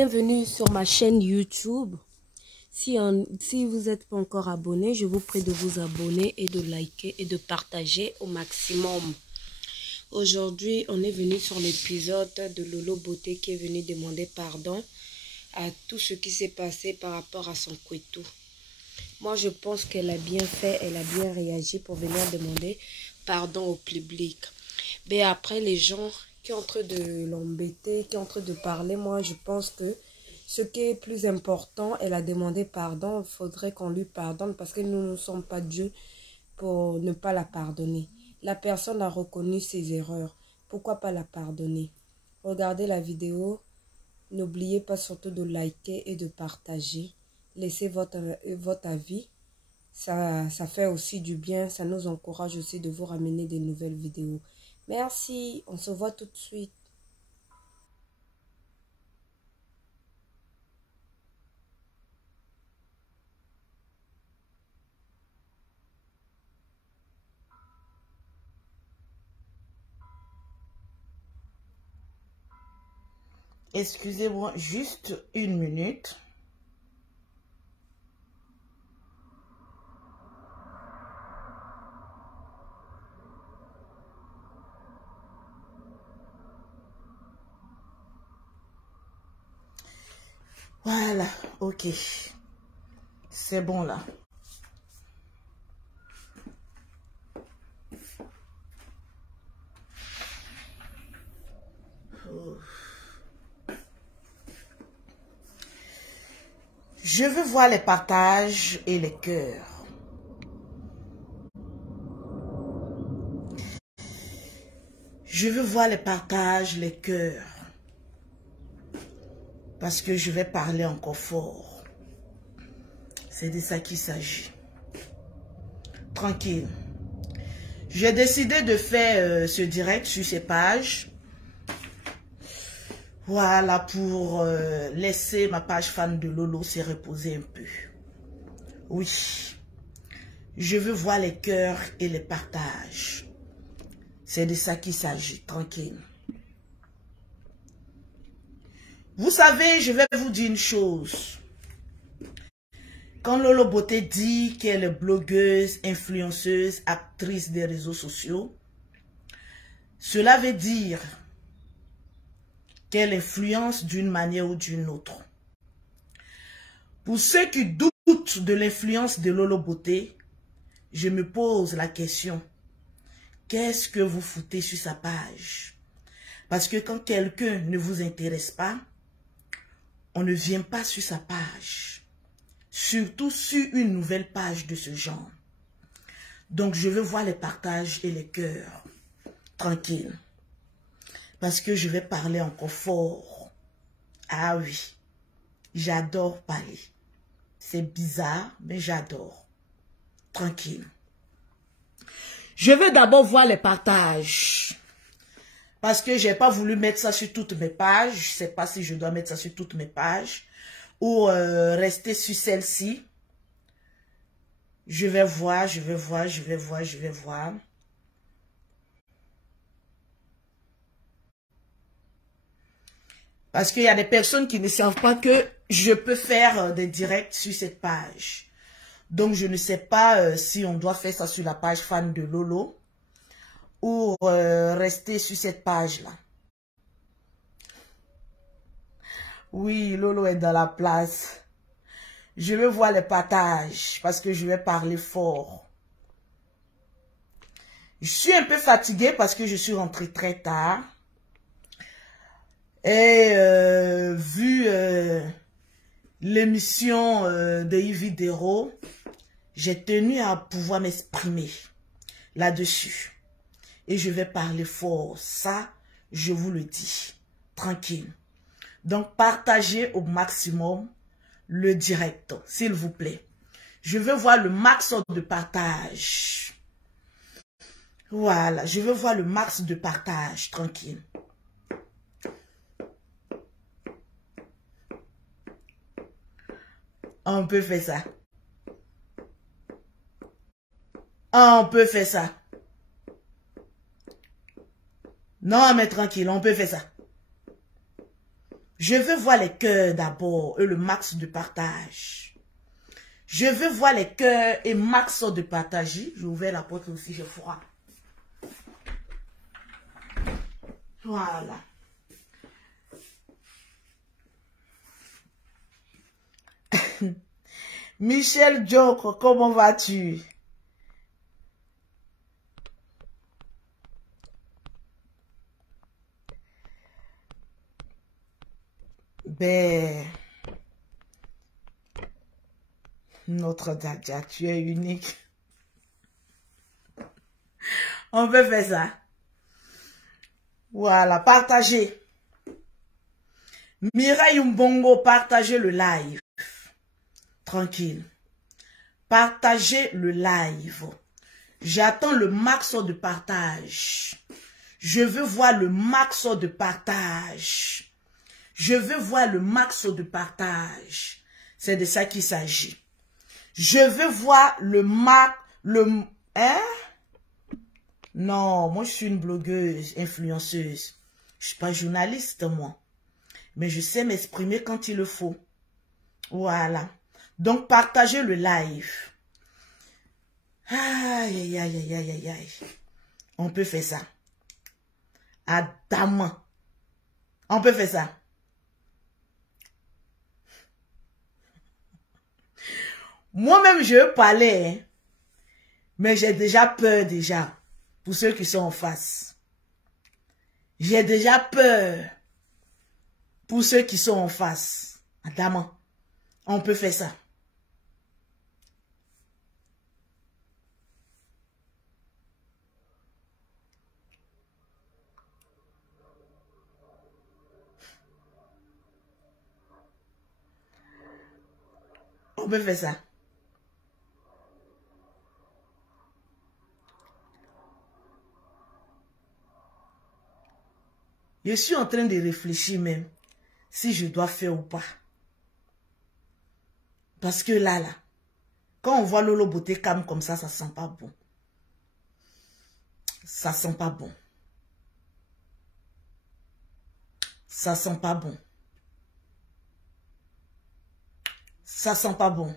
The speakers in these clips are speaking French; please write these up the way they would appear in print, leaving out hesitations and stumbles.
Bienvenue sur ma chaîne YouTube. Si vous n'êtes pas encore abonné, je vous prie de vous abonner et de liker et de partager au maximum. Aujourd'hui, on est venu sur l'épisode de Lolo Beauté qui est venu demander pardon à tout ce qui s'est passé par rapport à son couteau. Moi, je pense qu'elle a bien fait, elle a bien réagi pour venir demander pardon au public. Mais après, les gens qui sont en train de l'embêter, qui sont en train de parler, moi, je pense que ce qui est plus important, elle a demandé pardon. Il faudrait qu'on lui pardonne parce que nous ne sommes pas Dieu pour ne pas la pardonner. La personne a reconnu ses erreurs. Pourquoi pas la pardonner? Regardez la vidéo. N'oubliez pas surtout de liker et de partager. Laissez votre avis. Ça fait aussi du bien. Ça nous encourage aussi de vous ramener des nouvelles vidéos. Merci. On se voit tout de suite. Excusez-moi, juste une minute. Voilà, ok. C'est bon là. Je veux voir les partages et les cœurs. Je veux voir les partages, les cœurs. Parce que je vais parler encore fort. C'est de ça qu'il s'agit. Tranquille. J'ai décidé de faire ce direct sur ces pages. Voilà, pour laisser ma page fan de Lolo se reposer un peu. Oui. Je veux voir les cœurs et les partages. C'est de ça qu'il s'agit. Tranquille. Vous savez, je vais vous dire une chose. Quand Lolo Beauté dit qu'elle est blogueuse, influenceuse, actrice des réseaux sociaux, cela veut dire qu'elle influence d'une manière ou d'une autre. Pour ceux qui doutent de l'influence de Lolo Beauté, je me pose la question, qu'est-ce que vous foutez sur sa page? Parce que quand quelqu'un ne vous intéresse pas, on ne vient pas sur sa page. Surtout sur une nouvelle page de ce genre. Donc je veux voir les partages et les cœurs. Tranquille. Parce que je vais parler encore fort. Ah oui. J'adore parler. C'est bizarre, mais j'adore. Tranquille. Je veux d'abord voir les partages. Parce que je n'ai pas voulu mettre ça sur toutes mes pages. Je ne sais pas si je dois mettre ça sur toutes mes pages. Ou rester sur celle-ci. Je vais voir, je vais voir, je vais voir, je vais voir. Parce qu'il y a des personnes qui ne savent pas que je peux faire des directs sur cette page. Donc, je ne sais pas si on doit faire ça sur la page fan de Lolo. Ou rester sur cette page-là. Oui, Lolo est dans la place. Je vais voir les partages parce que je vais parler fort. Je suis un peu fatiguée parce que je suis rentrée très tard. Et vu l'émission de Yves Dero, j'ai tenu à pouvoir m'exprimer là-dessus. Et je vais parler fort. Ça, je vous le dis. Tranquille. Donc, partagez au maximum le direct, s'il vous plaît. Je veux voir le max de partage. Voilà, je veux voir le max de partage, tranquille. On peut faire ça. On peut faire ça. Non, mais tranquille, on peut faire ça. Je veux voir les cœurs d'abord et le max de partage. Je veux voir les cœurs et max de partage. J'ai ouvert la porte aussi, j'ai froid. Voilà. Michel Joker, comment vas-tu? Ben, notre Dja, tu es unique. On peut faire ça. Voilà, partagez. Mireille Mbongo, partagez le live. Tranquille. Partagez le live. J'attends le max de partage. Je veux voir le max de partage. Je veux voir le max de partage. C'est de ça qu'il s'agit. Je veux voir le max... Hein? Non, moi je suis une blogueuse, influenceuse. Je suis pas journaliste, moi. Mais je sais m'exprimer quand il le faut. Voilà. Donc, partagez le live. Aïe, aïe, aïe, aïe, aïe, aïe. On peut faire ça. Adam. On peut faire ça. Moi-même, je veux parler, hein, mais j'ai déjà peur déjà, pour ceux qui sont en face. J'ai déjà peur pour ceux qui sont en face. Adam, on peut faire ça. On peut faire ça. Je suis en train de réfléchir même si je dois faire ou pas. Parce que là, quand on voit Lolo Beauté Cam comme ça sent pas bon. Ça sent pas bon. Ça sent pas bon. Ça sent pas bon.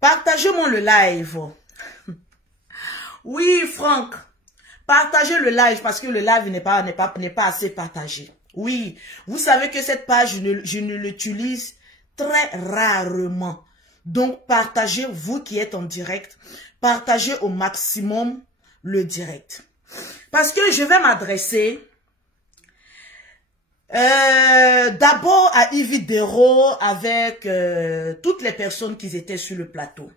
Partagez-moi le live. Oui, Franck. Partagez le live parce que le live n'est pas assez partagé. Oui, vous savez que cette page, je ne l'utilise très rarement. Donc, partagez, vous qui êtes en direct, partagez au maximum le direct. Parce que je vais m'adresser d'abord à Yves Dero avec toutes les personnes qui étaient sur le plateau.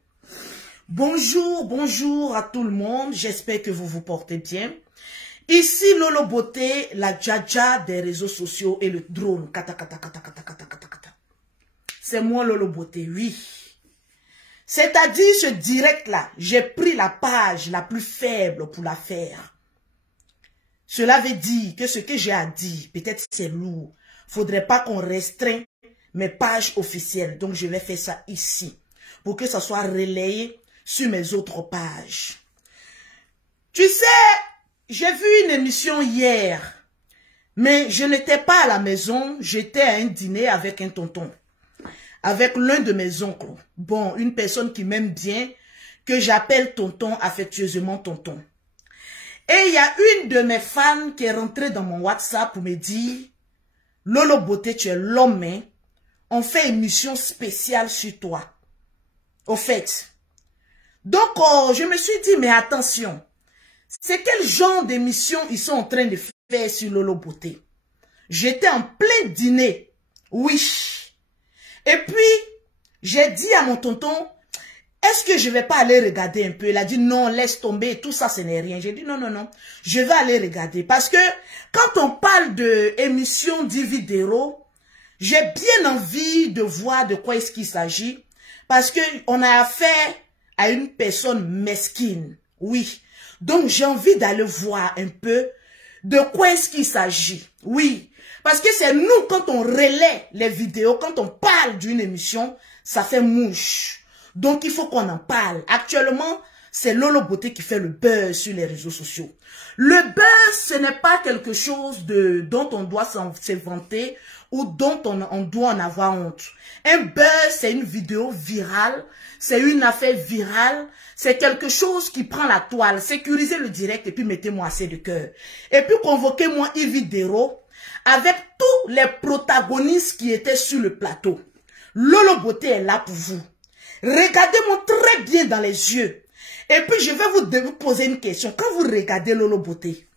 Bonjour, bonjour à tout le monde. J'espère que vous vous portez bien. Ici, Lolo Beauté, la Dja des réseaux sociaux et le drone. C'est moi, Lolo Beauté, oui. C'est-à-dire, ce direct-là, j'ai pris la page la plus faible pour la faire. Cela veut dire que ce que j'ai à dire, peut-être c'est lourd. Faudrait pas qu'on restreigne mes pages officielles. Donc, je vais faire ça ici. Pour que ça soit relayé sur mes autres pages. Tu sais, j'ai vu une émission hier. Mais je n'étais pas à la maison. J'étais à un dîner avec un tonton. Avec l'un de mes oncles. Bon, une personne qui m'aime bien. Que j'appelle tonton, affectueusement tonton. Et il y a une de mes fans qui est rentrée dans mon WhatsApp pour me dire, Lolo Beauté, tu es l'homme, hein? On fait une émission spéciale sur toi. Au fait. Donc, je me suis dit, mais attention, c'est quel genre d'émission ils sont en train de faire sur Lolo Beauté? J'étais en plein dîner, oui. Et puis, j'ai dit à mon tonton, est-ce que je vais pas aller regarder un peu? Il a dit, non, laisse tomber, tout ça, ce n'est rien. J'ai dit, non, non, non, je vais aller regarder. Parce que, quand on parle de émission d'Yves Dero, j'ai bien envie de voir de quoi est-ce qu'il s'agit. Parce que on a affaire à une personne mesquine, oui. Donc, j'ai envie d'aller voir un peu de quoi est-ce qu'il s'agit, oui. Parce que c'est nous, quand on relaie les vidéos, quand on parle d'une émission, ça fait mouche. Donc, il faut qu'on en parle. Actuellement, c'est Lolo Beauté qui fait le buzz sur les réseaux sociaux. Le buzz, ce n'est pas quelque chose dont on doit se vanter ou dont on doit en avoir honte. Un buzz, c'est une vidéo virale, c'est une affaire virale, c'est quelque chose qui prend la toile. Sécurisez le direct et puis mettez-moi assez de cœur. Et puis convoquez-moi Yves Dero avec tous les protagonistes qui étaient sur le plateau. Lolo Beauté est là pour vous. Regardez-moi très bien dans les yeux. Et puis je vais vous poser une question. Quand vous regardez Lolo Beauté,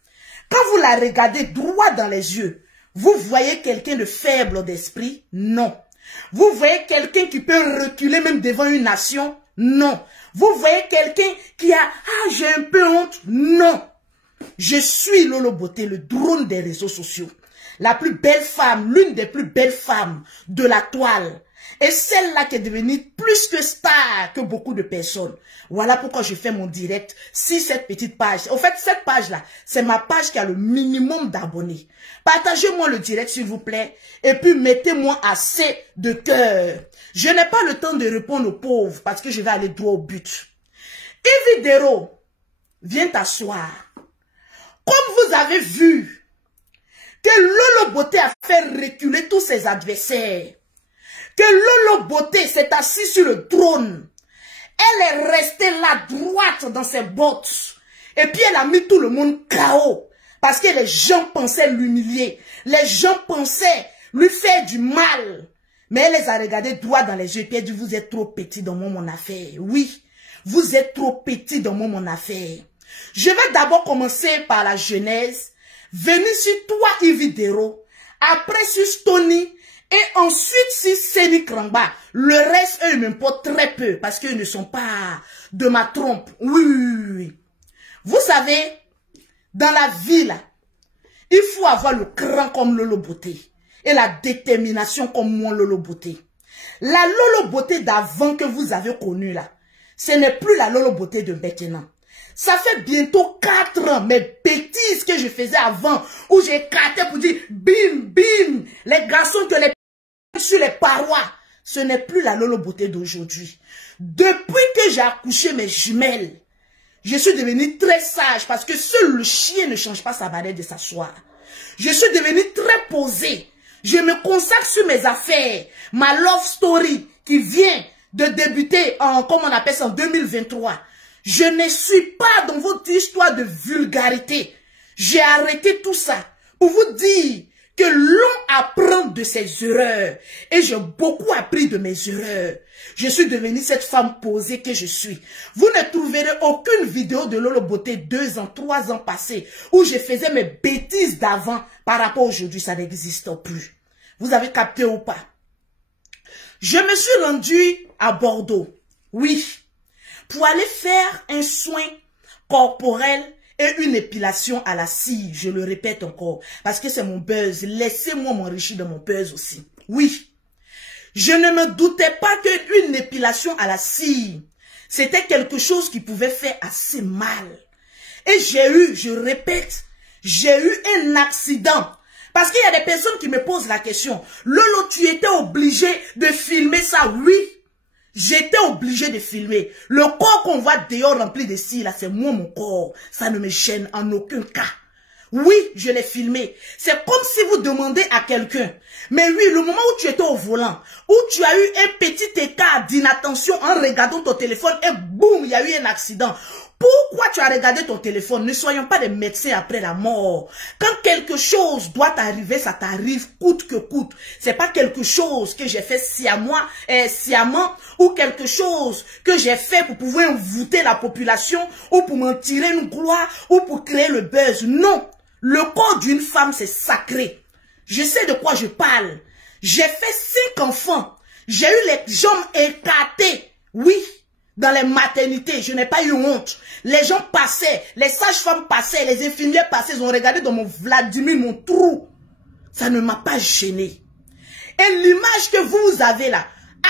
quand vous la regardez droit dans les yeux, vous voyez quelqu'un de faible d'esprit? Non. Vous voyez quelqu'un qui peut reculer même devant une nation? Non. Vous voyez quelqu'un qui a « Ah, j'ai un peu honte ?» Non. Je suis Lolo Beauté, le drone des réseaux sociaux. La plus belle femme, l'une des plus belles femmes de la toile. Et celle-là qui est devenue plus que star que beaucoup de personnes. Voilà pourquoi je fais mon direct sur cette petite page. En fait, cette page-là, c'est ma page qui a le minimum d'abonnés. Partagez-moi le direct, s'il vous plaît. Et puis, mettez-moi assez de cœur. Je n'ai pas le temps de répondre aux pauvres parce que je vais aller droit au but. Yves Dero, viens t'asseoir. Comme vous avez vu que Lolo Beauté a fait reculer tous ses adversaires, que Lolo Beauté s'est assis sur le trône. Elle est restée là droite dans ses bottes. Et puis elle a mis tout le monde KO. Parce que les gens pensaient l'humilier. Les gens pensaient lui faire du mal. Mais elle les a regardés droit dans les yeux. Et puis elle dit, vous êtes trop petit dans mon affaire. Oui, vous êtes trop petit dans mon affaire. Je vais d'abord commencer par la genèse. Venir sur toi, Yves Dero. Après sur Stony. Et ensuite, si Séni Krangba, le reste, eux, ils m'importent très peu parce qu'ils ne sont pas de ma trompe. Oui. Vous savez, dans la vie, là, il faut avoir le cran comme Lolo Beauté et la détermination comme moi, Lolo Beauté. La Lolo Beauté d'avant que vous avez connue, là, ce n'est plus la Lolo Beauté de maintenant. Ça fait bientôt 4 ans, mes bêtises que je faisais avant, où j'écartais pour dire bim, bim, les garçons que les sur les parois. Ce n'est plus la Lolo Beauté d'aujourd'hui. Depuis que j'ai accouché mes jumelles, je suis devenue très sage parce que seul le chien ne change pas sa manière de s'asseoir. Je suis devenue très posée. Je me consacre sur mes affaires. Ma love story qui vient de débuter en, comme on appelle ça, en 2023. Je ne suis pas dans votre histoire de vulgarité. J'ai arrêté tout ça pour vous dire que l'on apprend de ses erreurs. Et j'ai beaucoup appris de mes erreurs. Je suis devenue cette femme posée que je suis. Vous ne trouverez aucune vidéo de Lolo Beauté 2 ans, 3 ans passés où je faisais mes bêtises d'avant par rapport à aujourd'hui. Ça n'existe plus. Vous avez capté ou pas? Je me suis rendue à Bordeaux. Oui. Pour aller faire un soin corporel et une épilation à la cire, je le répète encore, parce que c'est mon buzz. Laissez-moi m'enrichir de mon buzz aussi. Oui, je ne me doutais pas qu'une épilation à la cire, c'était quelque chose qui pouvait faire assez mal. Et j'ai eu, je répète, j'ai eu un accident. Parce qu'il y a des personnes qui me posent la question, Lolo, tu étais obligé de filmer ça? Oui. J'étais obligé de filmer. Le corps qu'on voit dehors rempli de cire, là, c'est moi, mon corps. Ça ne me gêne en aucun cas. Oui, je l'ai filmé. C'est comme si vous demandez à quelqu'un. Mais oui, le moment où tu étais au volant, où tu as eu un petit écart d'inattention en regardant ton téléphone et boum, il y a eu un accident. Pourquoi tu as regardé ton téléphone? Ne soyons pas des médecins après la mort. Quand quelque chose doit t'arriver, ça t'arrive coûte que coûte. C'est pas quelque chose que j'ai fait sciemment ou quelque chose que j'ai fait pour pouvoir envoûter la population ou pour m'en tirer une gloire ou pour créer le buzz. Non. Le corps d'une femme, c'est sacré. Je sais de quoi je parle. J'ai fait 5 enfants. J'ai eu les jambes écartées. Oui. Dans les maternités, je n'ai pas eu honte. Les gens passaient, les sages-femmes passaient, les infirmières passaient, ils ont regardé dans mon Vladimir, mon trou. Ça ne m'a pas gêné. Et l'image que vous avez là,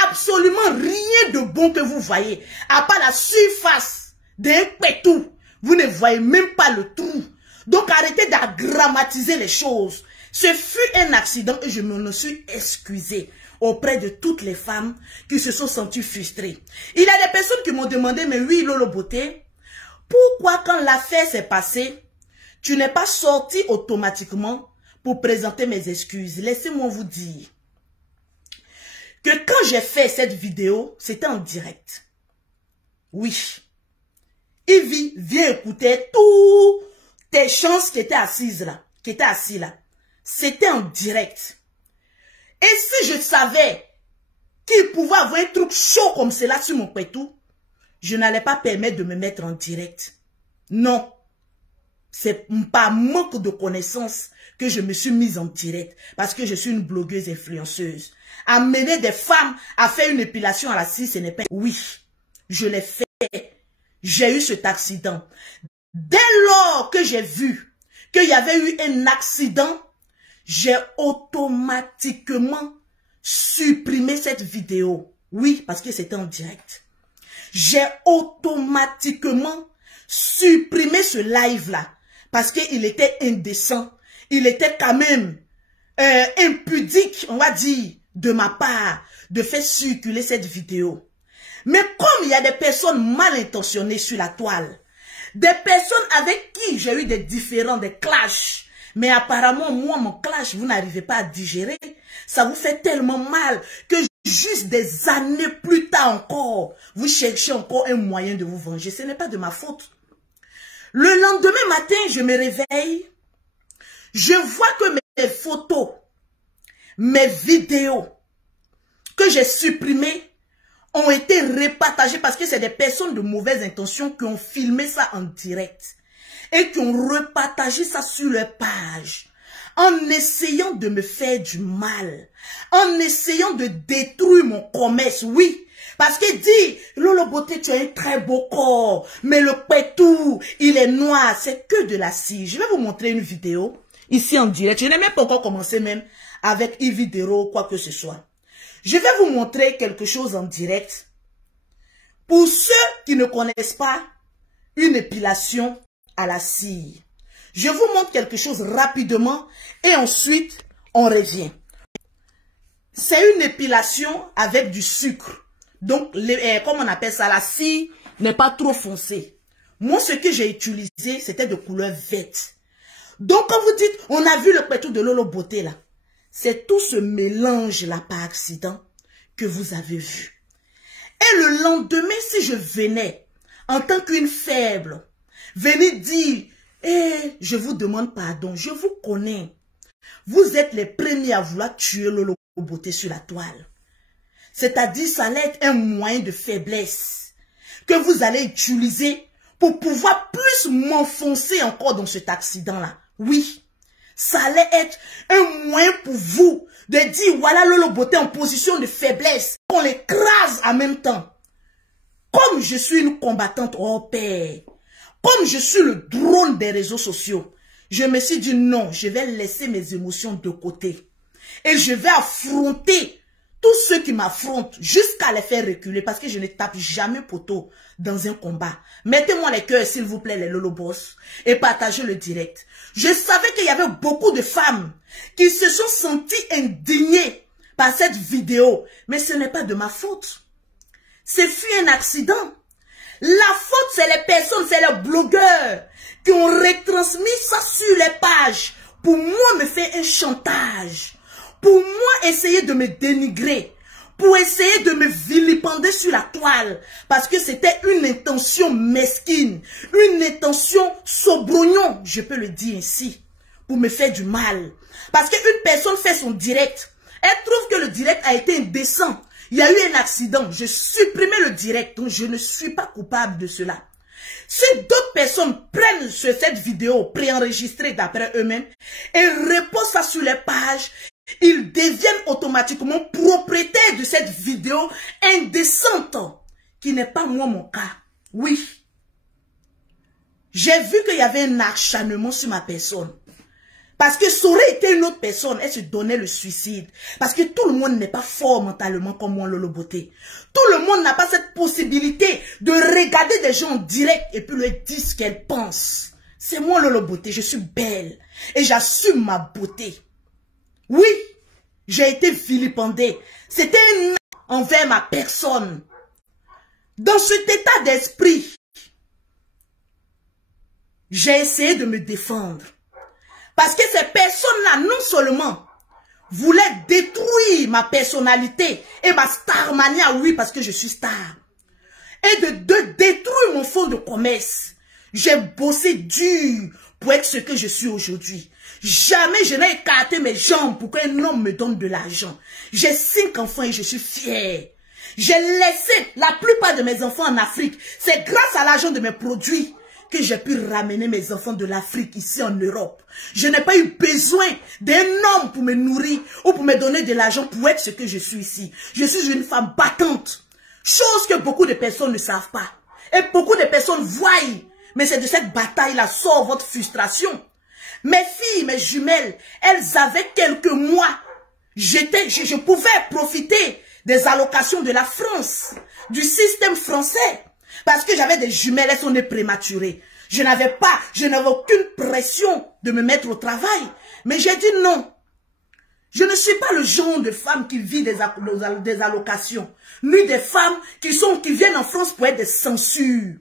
absolument rien de bon que vous voyez, à part la surface d'un pétou. Vous ne voyez même pas le trou. Donc arrêtez d'aggramatiser les choses. Ce fut un accident et je me suis excusée auprès de toutes les femmes qui se sont senties frustrées. Il y a des personnes qui m'ont demandé, mais oui, Lolo Beauté, Pourquoi quand l'affaire s'est passée, tu n'es pas sorti automatiquement pour présenter mes excuses? Laissez-moi vous dire que quand j'ai fait cette vidéo, c'était en direct. Oui. Ivy, viens écouter tous tes chances qui étaient assises là, qui étaient assis là. C'était en direct. Et si je savais qu'il pouvait avoir un truc chaud comme cela sur mon pétou, je n'allais pas permettre de me mettre en direct. Non. C'est par manque de connaissances que je me suis mise en direct. Parce que je suis une blogueuse influenceuse. Amener des femmes à faire une épilation à la cire, ce n'est pas... Oui, je l'ai fait. J'ai eu cet accident. Dès lors que j'ai vu qu'il y avait eu un accident, j'ai automatiquement supprimé cette vidéo. Oui, parce que c'était en direct. J'ai automatiquement supprimé ce live-là. Parce qu'il était indécent. Il était quand même impudique, on va dire, de ma part, de faire circuler cette vidéo. Mais comme il y a des personnes mal intentionnées sur la toile, des personnes avec qui j'ai eu des différends, des clashs, mais apparemment, moi, mon clash, vous n'arrivez pas à digérer. Ça vous fait tellement mal que juste des années plus tard encore, vous cherchez encore un moyen de vous venger. Ce n'est pas de ma faute. Le lendemain matin, je me réveille. Je vois que mes photos, mes vidéos que j'ai supprimées ont été repartagées parce que c'est des personnes de mauvaise intention qui ont filmé ça en direct et qui ont repartagé ça sur leur page en essayant de me faire du mal, en essayant de détruire mon commerce, oui. Parce que dit, Lolo Beauté, tu as un très beau corps, mais le pétou, il est noir, c'est que de la cire. Je vais vous montrer une vidéo, ici en direct. Je n'ai même pas encore commencé même avec une vidéo ou quoi que ce soit. Je vais vous montrer quelque chose en direct. Pour ceux qui ne connaissent pas une épilation à la cire, je vous montre quelque chose rapidement et ensuite on revient. C'est une épilation avec du sucre. Donc, comme on appelle ça, la cire n'est pas trop foncée. Moi, ce que j'ai utilisé, c'était de couleur verte. Donc, quand vous dites, on a vu le pétou de Lolo Beauté là, c'est tout ce mélange-là par accident que vous avez vu. Et le lendemain, si je venais, en tant qu'une faible, venir dire, je vous demande pardon, je vous connais. Vous êtes les premiers à vouloir tuer Lolo Beauté sur la toile. C'est-à-dire, ça allait être un moyen de faiblesse que vous allez utiliser pour pouvoir plus m'enfoncer encore dans cet accident-là. Oui, ça allait être un moyen pour vous de dire, voilà Lolo Beauté en position de faiblesse, qu'on l'écrase en même temps. Comme je suis une combattante hors pair, comme je suis le drone des réseaux sociaux, je me suis dit non, je vais laisser mes émotions de côté. Et je vais affronter tous ceux qui m'affrontent jusqu'à les faire reculer parce que je ne tape jamais poteau dans un combat. Mettez-moi les cœurs s'il vous plaît les Lolo Boss et partagez le direct. Je savais qu'il y avait beaucoup de femmes qui se sont senties indignées par cette vidéo. Mais ce n'est pas de ma faute. Ce fut un accident. La faute c'est les personnes, c'est les blogueurs qui ont retransmis ça sur les pages pour moi me faire un chantage. Pour moi, essayer de me dénigrer, pour essayer de me vilipender sur la toile, parce que c'était une intention mesquine, une intention saubrognon, je peux le dire ainsi, pour me faire du mal. Parce qu'une personne fait son direct, elle trouve que le direct a été indécent, il y a eu un accident, je supprimais le direct, donc je ne suis pas coupable de cela. Si d'autres personnes prennent cette vidéo préenregistrée d'après eux-mêmes et reposent ça sur les pages, ils deviennent automatiquement propriétaires de cette vidéo indécente qui n'est pas moi mon cas. Oui. J'ai vu qu'il y avait un acharnement sur ma personne. Parce que ça aurait été une autre personne, elle se donnait le suicide. Parce que tout le monde n'est pas fort mentalement comme moi, Lolo Beauté. Tout le monde n'a pas cette possibilité de regarder des gens en direct et puis leur dire ce qu'elles pensent. C'est moi, Lolo Beauté, je suis belle et j'assume ma beauté. Oui, j'ai été vilipendée. C'était une envers ma personne. Dans cet état d'esprit, j'ai essayé de me défendre. Parce que ces personnes-là, non seulement voulaient détruire ma personnalité et ma starmania, oui, parce que je suis star, et de détruire mon fonds de commerce. J'ai bossé dur pour être ce que je suis aujourd'hui. Jamais je n'ai écarté mes jambes pour qu'un homme me donne de l'argent. J'ai 5 enfants et je suis fière. J'ai laissé la plupart de mes enfants en Afrique. C'est grâce à l'argent de mes produits que j'ai pu ramener mes enfants de l'Afrique ici en Europe. Je n'ai pas eu besoin d'un homme pour me nourrir ou pour me donner de l'argent pour être ce que je suis ici. Je suis une femme battante. Chose que beaucoup de personnes ne savent pas. Et beaucoup de personnes voient. Mais c'est de cette bataille-là sort votre frustration. Mes filles, mes jumelles, elles avaient quelques mois. Je pouvais profiter des allocations de la France, du système français. Parce que j'avais des jumelles, elles sont nées prématurées. Je n'avais aucune pression de me mettre au travail. Mais j'ai dit non. Je ne suis pas le genre de femme qui vit des allocations. Ni des femmes qui viennent en France pour être des censures.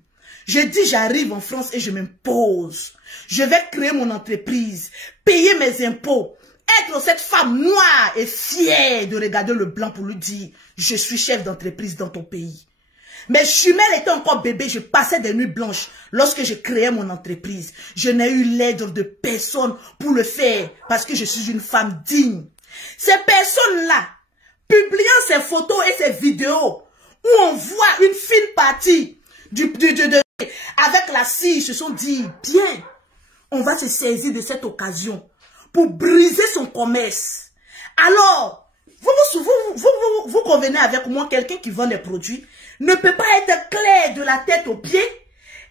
J'ai dit j'arrive en France et je m'impose. Je vais créer mon entreprise, payer mes impôts, être cette femme noire et fière de regarder le blanc pour lui dire je suis chef d'entreprise dans ton pays. Mes jumelles étaient encore bébés, je passais des nuits blanches lorsque je créais mon entreprise. Je n'ai eu l'aide de personne pour le faire parce que je suis une femme digne. Ces personnes-là, publiant ces photos et ces vidéos où on voit une fine partie avec la scie, se sont dit, bien, on va se saisir de cette occasion pour briser son commerce. Alors, vous convenez avec moi, quelqu'un qui vend des produits ne peut pas être clair de la tête aux pieds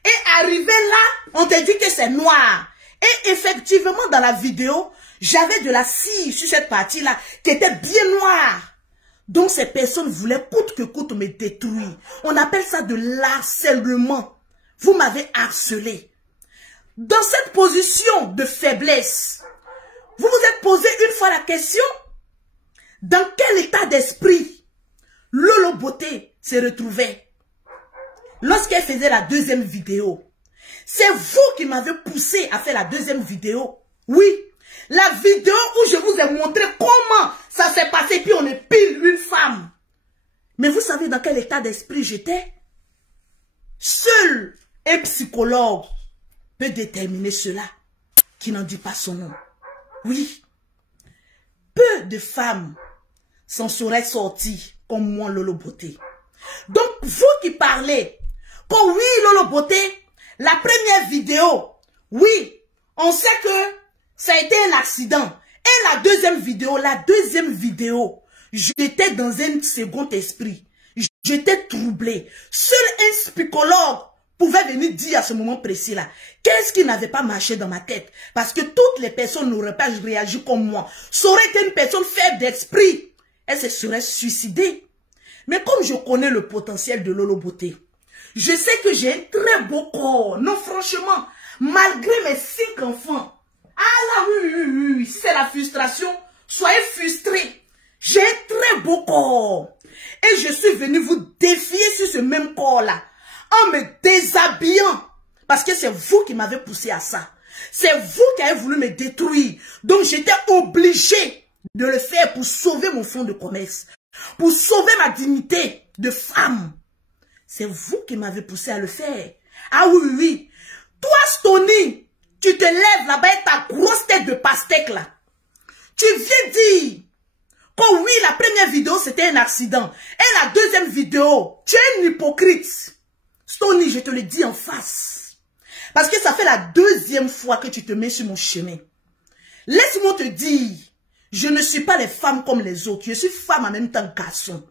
et arriver là, on te dit que c'est noir. Et effectivement, dans la vidéo, j'avais de la cire sur cette partie-là qui était bien noire. Donc ces personnes voulaient coûte que coûte me détruire. On appelle ça de l'harcèlement. Vous m'avez harcelé. Dans cette position de faiblesse, vous vous êtes posé une fois la question, dans quel état d'esprit Lolo Beauté se retrouvait lorsqu'elle faisait la deuxième vidéo? C'est vous qui m'avez poussé à faire la deuxième vidéo. Oui, la vidéo où je vous ai montré comment ça s'est passé, puis on épile une femme. Mais vous savez dans quel état d'esprit j'étais? Seul un psychologue peut déterminer cela, qui n'en dit pas son nom. Oui, peu de femmes s'en seraient sorties comme moi, Lolo Beauté. Donc, vous qui parlez, que oui, Lolo Beauté, la première vidéo, oui, on sait que ça a été un accident. Et la deuxième vidéo, j'étais dans un second esprit. J'étais troublé. Seul un psychologue pouvait venir dire à ce moment précis-là, qu'est-ce qui n'avait pas marché dans ma tête? Parce que toutes les personnes n'auraient pas réagi comme moi. Ça aurait été une personne faible d'esprit. Elle se serait suicidée. Mais comme je connais le potentiel de Lolo Beauté, je sais que j'ai un très beau corps. Non, franchement, malgré mes 5 enfants. Ah là, oui, si c'est la frustration, soyez frustrés. J'ai un très beau corps. Et je suis venu vous défier sur ce même corps-là, en me déshabillant. Parce que c'est vous qui m'avez poussé à ça. C'est vous qui avez voulu me détruire. Donc j'étais obligé de le faire pour sauver mon fonds de commerce. Pour sauver ma dignité de femme. C'est vous qui m'avez poussé à le faire. Ah oui, oui, oui. Toi, Stony, tu te lèves là-bas et ta grosse tête de pastèque là. Tu viens dire que oui, la première vidéo c'était un accident. Et la deuxième vidéo, tu es une hypocrite. Stony, je te le dis en face. Parce que ça fait la deuxième fois que tu te mets sur mon chemin. Laisse-moi te dire, je ne suis pas les femmes comme les autres. Je suis femme en même temps garçon.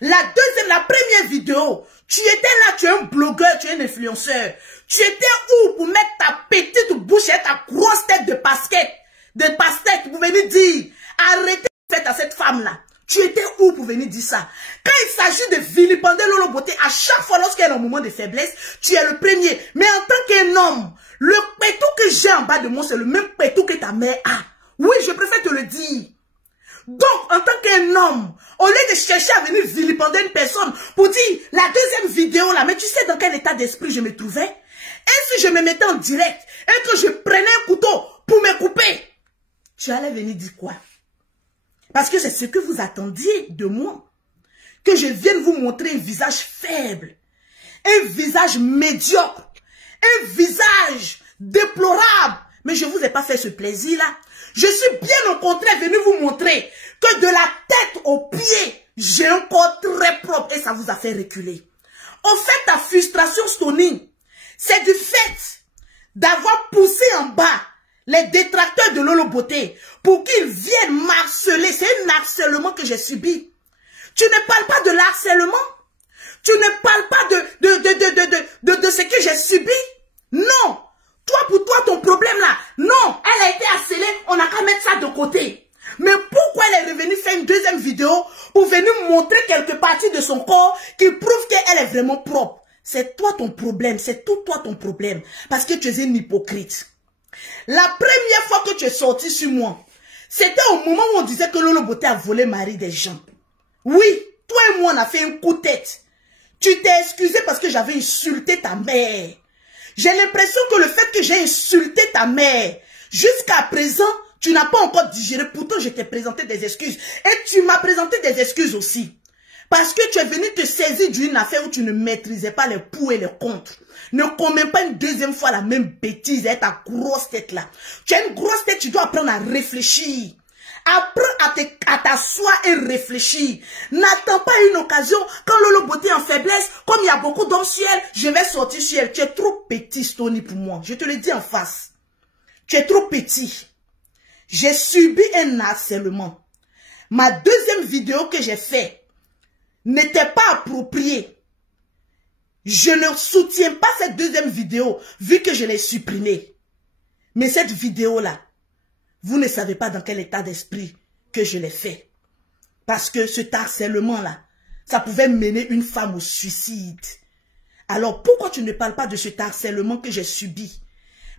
La première vidéo, tu étais là, tu es un blogueur, tu es un influenceur. Tu étais où pour mettre ta petite bouche et ta grosse tête de pastèque pour venir dire, arrêtez de faire à cette femme-là. Tu étais où pour venir dire ça? Quand il s'agit de vilipender Lolo Beauté, à chaque fois lorsqu'il y a un moment de faiblesse, tu es le premier. Mais en tant qu'un homme, le pétou que j'ai en bas de moi, c'est le même pétou que ta mère a. Oui, je préfère te le dire. Donc, en tant qu'un homme, au lieu de chercher à venir vilipender une personne pour dire la deuxième vidéo là, mais tu sais dans quel état d'esprit je me trouvais? Et si je me mettais en direct et que je prenais un couteau pour me couper, tu allais venir dire quoi? Parce que c'est ce que vous attendiez de moi. Que je vienne vous montrer un visage faible, un visage médiocre, un visage déplorable. Mais je ne vous ai pas fait ce plaisir-là. Je suis bien au contraire venu vous montrer que de la tête aux pieds, j'ai un corps très propre et ça vous a fait reculer. En fait, ta frustration, Stony, c'est du fait d'avoir poussé en bas les détracteurs de Lolo Beauté pour qu'ils viennent m'harceler. C'est un harcèlement que j'ai subi. Tu ne parles pas de l'harcèlement. Tu ne parles pas de ce que j'ai subi. Non. Toi, pour toi, ton problème là, non, elle a été harcelée, on n'a qu'à mettre ça de côté. Mais pourquoi elle est revenue faire une deuxième vidéo pour venir montrer quelques parties de son corps qui prouvent qu'elle est vraiment propre? C'est toi ton problème, c'est tout toi ton problème. Parce que tu es une hypocrite. La première fois que tu es sorti sur moi, c'était au moment où on disait que Lolo Beauté a volé le mari des gens. Oui, toi et moi on a fait un coup de tête. Tu t'es excusé parce que j'avais insulté ta mère. J'ai l'impression que le fait que j'ai insulté ta mère, jusqu'à présent, tu n'as pas encore digéré. Pourtant, je t'ai présenté des excuses. Et tu m'as présenté des excuses aussi. Parce que tu es venu te saisir d'une affaire où tu ne maîtrisais pas les pour et les contre. Ne commets pas une deuxième fois la même bêtise avec ta grosse tête là. Tu as une grosse tête, tu dois apprendre à réfléchir. Apprends à t'asseoir et réfléchir. N'attends pas une occasion. Quand Lolo Beauté est en faiblesse, comme il y a beaucoup d'hommes sur elle, je vais sortir sur elle. Tu es trop petit, Stony, pour moi. Je te le dis en face. Tu es trop petit. J'ai subi un harcèlement. Ma deuxième vidéo que j'ai faite n'était pas appropriée. Je ne soutiens pas cette deuxième vidéo, vu que je l'ai supprimée. Mais cette vidéo-là, vous ne savez pas dans quel état d'esprit que je l'ai fait. Parce que ce harcèlement-là, ça pouvait mener une femme au suicide. Alors, pourquoi tu ne parles pas de ce harcèlement que j'ai subi?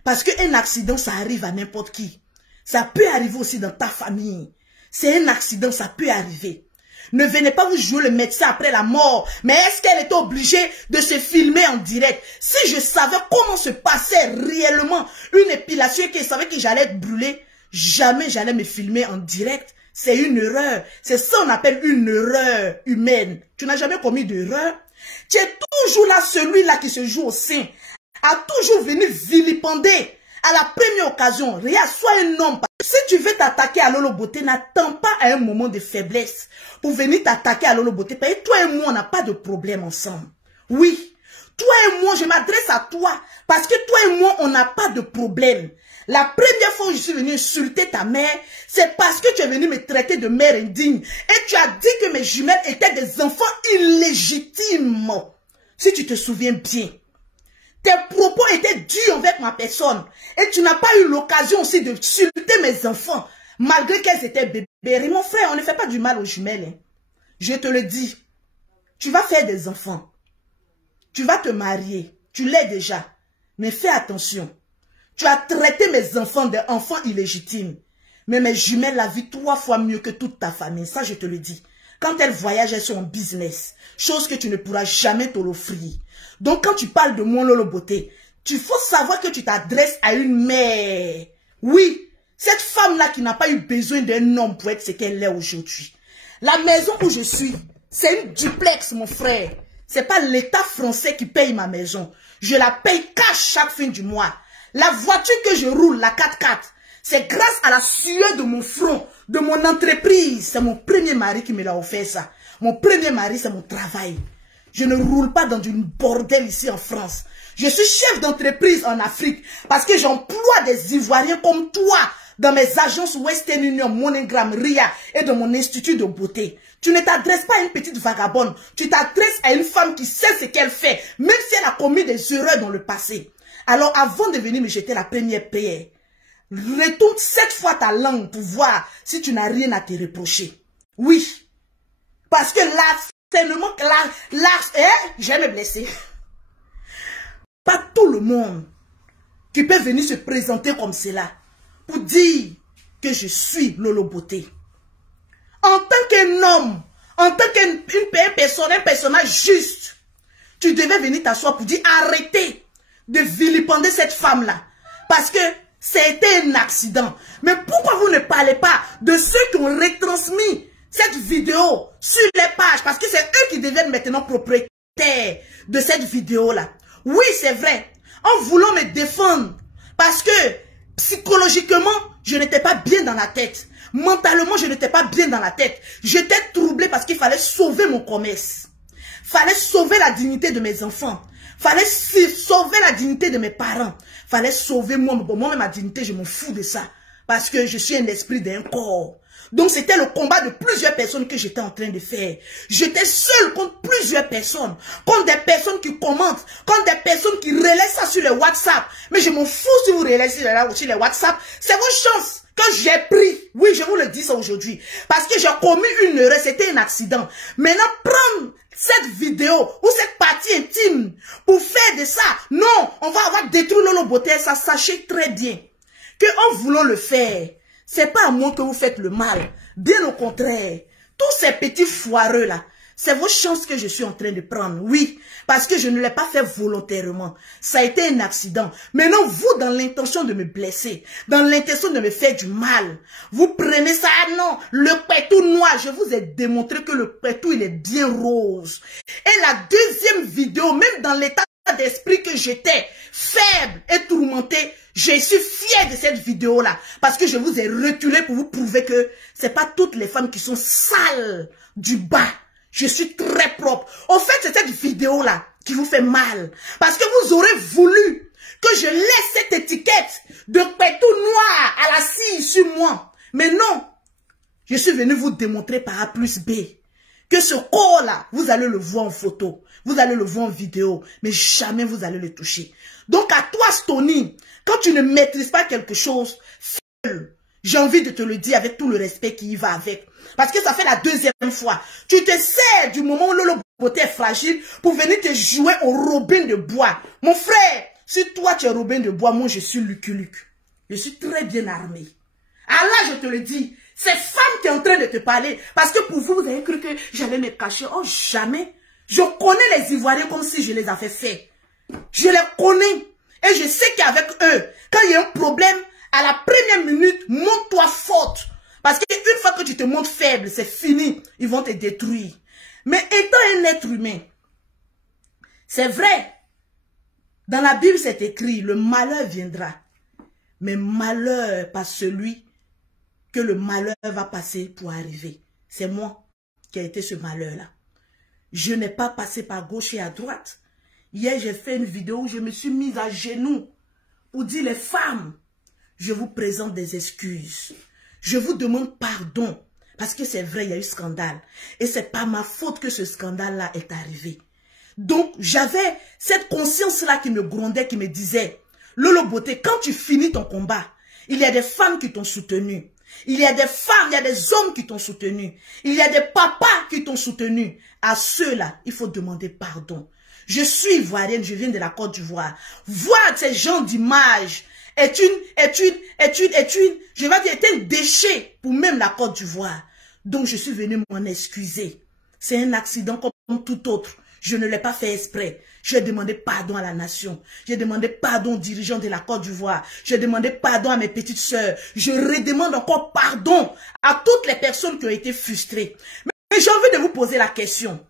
Parce qu'un accident, ça arrive à n'importe qui. Ça peut arriver aussi dans ta famille. C'est un accident, ça peut arriver. Ne venez pas vous jouer le médecin après la mort. Mais est-ce qu'elle était obligée de se filmer en direct? Si je savais comment se passait réellement une épilation et qu'elle savait que j'allais être brûlée, jamais j'allais me filmer en direct. C'est une erreur. C'est ça qu'on appelle une erreur humaine. Tu n'as jamais commis d'erreur. Tu es toujours là, celui-là qui se joue au sein, a toujours venu vilipender à la première occasion. Regarde, sois un homme. Si tu veux t'attaquer à Lolo Beauté, n'attends pas à un moment de faiblesse pour venir t'attaquer à Lolo Beauté. Parce que toi et moi, on n'a pas de problème ensemble. Oui, toi et moi, je m'adresse à toi parce que toi et moi, on n'a pas de problème. La première fois où je suis venu insulter ta mère, c'est parce que tu es venu me traiter de mère indigne. Et tu as dit que mes jumelles étaient des enfants illégitimes. Si tu te souviens bien. Tes propos étaient durs avec ma personne. Et tu n'as pas eu l'occasion aussi de insulter mes enfants. Malgré qu'elles étaient bébés. Et mon frère, on ne fait pas du mal aux jumelles. Hein. Je te le dis. Tu vas faire des enfants. Tu vas te marier. Tu l'es déjà. Mais fais attention. Tu as traité mes enfants d'enfants illégitimes. Mais mes jumelles la vivent 3 fois mieux que toute ta famille. Ça, je te le dis. Quand elles voyagent, elles sont en business. Chose que tu ne pourras jamais te l'offrir. Donc, quand tu parles de mon Lolo Beauté, tu faut savoir que tu t'adresses à une mère. Oui, cette femme-là qui n'a pas eu besoin d'un homme pour être ce qu'elle est aujourd'hui. La maison où je suis, c'est une duplex, mon frère. C'est pas l'État français qui paye ma maison. Je la paye cash chaque fin du mois. La voiture que je roule, la 4x4, c'est grâce à la sueur de mon front, de mon entreprise. C'est mon premier mari qui me l'a offert ça. Mon premier mari, c'est mon travail. Je ne roule pas dans une bordel ici en France. Je suis chef d'entreprise en Afrique parce que j'emploie des Ivoiriens comme toi dans mes agences Western Union, Monogram, RIA et dans mon institut de beauté. Tu ne t'adresses pas à une petite vagabonde. Tu t'adresses à une femme qui sait ce qu'elle fait, même si elle a commis des erreurs dans le passé. Alors avant de venir me jeter la première pierre, retourne 7 fois ta langue pour voir si tu n'as rien à te reprocher. Oui. Parce que l'harcèlement, je vais me blesser. Pas tout le monde qui peut venir se présenter comme cela pour dire que je suis Lolo Beauté. En tant qu'un homme, en tant qu'une personne, un personnage juste, tu devais venir t'asseoir pour dire arrêtez. de vilipender cette femme-là. Parce que c'était un accident. Mais pourquoi vous ne parlez pas de ceux qui ont retransmis cette vidéo sur les pages? Parce que c'est eux qui deviennent maintenant propriétaires de cette vidéo-là. Oui, c'est vrai. En voulant me défendre, parce que psychologiquement, je n'étais pas bien dans la tête. Mentalement, je n'étais pas bien dans la tête. J'étais troublée parce qu'il fallait sauver mon commerce. Fallait sauver la dignité de mes enfants. Fallait sauver la dignité de mes parents. Fallait sauver moi-même ma dignité, je m'en fous de ça. Parce que je suis un esprit d'un corps. Donc c'était le combat de plusieurs personnes que j'étais en train de faire. J'étais seule contre plusieurs personnes. Contre des personnes qui commentent. Contre des personnes qui relaient ça sur les WhatsApp. Mais je m'en fous si vous relayez sur les WhatsApp. C'est vos chances que j'ai pris. Oui, je vous le dis ça aujourd'hui. Parce que j'ai commis une erreur. C'était un accident. Maintenant, prendre cette vidéo ou cette partie intime pour faire de ça. Non, on va détruire Lolo Beauté. Ça, sachez très bien que en voulant le faire, c'est pas à moi que vous faites le mal. Bien au contraire. Tous ces petits foireux là, c'est vos chances que je suis en train de prendre. Oui, parce que je ne l'ai pas fait volontairement. Ça a été un accident. Maintenant, vous, dans l'intention de me blesser, dans l'intention de me faire du mal, vous prenez ça. Ah non, le pétou noir, je vous ai démontré que le pétou, il est bien rose. Et la deuxième vidéo, même dans l'état d'esprit que j'étais, faible et tourmenté, je suis fière de cette vidéo-là. Parce que je vous ai reculé pour vous prouver que c'est pas toutes les femmes qui sont sales du bas. Je suis très propre. Au fait, c'est cette vidéo-là qui vous fait mal. Parce que vous aurez voulu que je laisse cette étiquette de pétou noir à la scie sur moi. Mais non. Je suis venu vous démontrer par A plus B que ce corps-là, vous allez le voir en photo. Vous allez le voir en vidéo. Mais jamais vous allez le toucher. Donc à toi, Stony, quand tu ne maîtrises pas quelque chose, fais-le. J'ai envie de te le dire avec tout le respect qui y va avec. Parce que ça fait la deuxième fois. Tu te sers du moment où Lolo Beauté est fragile pour venir te jouer au Robin de Bois. Mon frère, si toi tu es Robin de Bois, moi je suis Lucky Luke. Je suis très bien armé. Ah là, je te le dis, c'est femme qui est en train de te parler. Parce que pour vous, vous avez cru que j'allais me cacher. Oh, jamais. Je connais les Ivoiriens comme si je les avais fait. Je les connais. Et je sais qu'avec eux, quand il y a un problème, à la première minute, montre-toi forte. Parce qu'une fois que tu te montres faible, c'est fini. Ils vont te détruire. Mais étant un être humain, c'est vrai. Dans la Bible, c'est écrit, le malheur viendra. Mais malheur pas celui que le malheur va passer pour arriver. C'est moi qui ai été ce malheur-là. Je n'ai pas passé par gauche et à droite. Hier, j'ai fait une vidéo où je me suis mise à genoux pour dire les femmes, je vous présente des excuses. Je vous demande pardon. Parce que c'est vrai, il y a eu scandale. Et c'est pas ma faute que ce scandale-là est arrivé. Donc, j'avais cette conscience-là qui me grondait, qui me disait, Lolo Beauté, quand tu finis ton combat, il y a des femmes qui t'ont soutenu. Il y a des femmes, il y a des hommes qui t'ont soutenu. Il y a des papas qui t'ont soutenu. À ceux-là, il faut demander pardon. Je suis ivoirienne, je viens de la Côte d'Ivoire. Voir ces gens d'image est je vais dire, est un déchet pour même la Côte d'Ivoire. Donc, je suis venue m'en excuser. C'est un accident comme tout autre. Je ne l'ai pas fait exprès. J'ai demandé pardon à la nation. J'ai demandé pardon aux dirigeants de la Côte d'Ivoire. J'ai demandé pardon à mes petites sœurs. Je redemande encore pardon à toutes les personnes qui ont été frustrées. Mais j'ai envie de vous poser la question.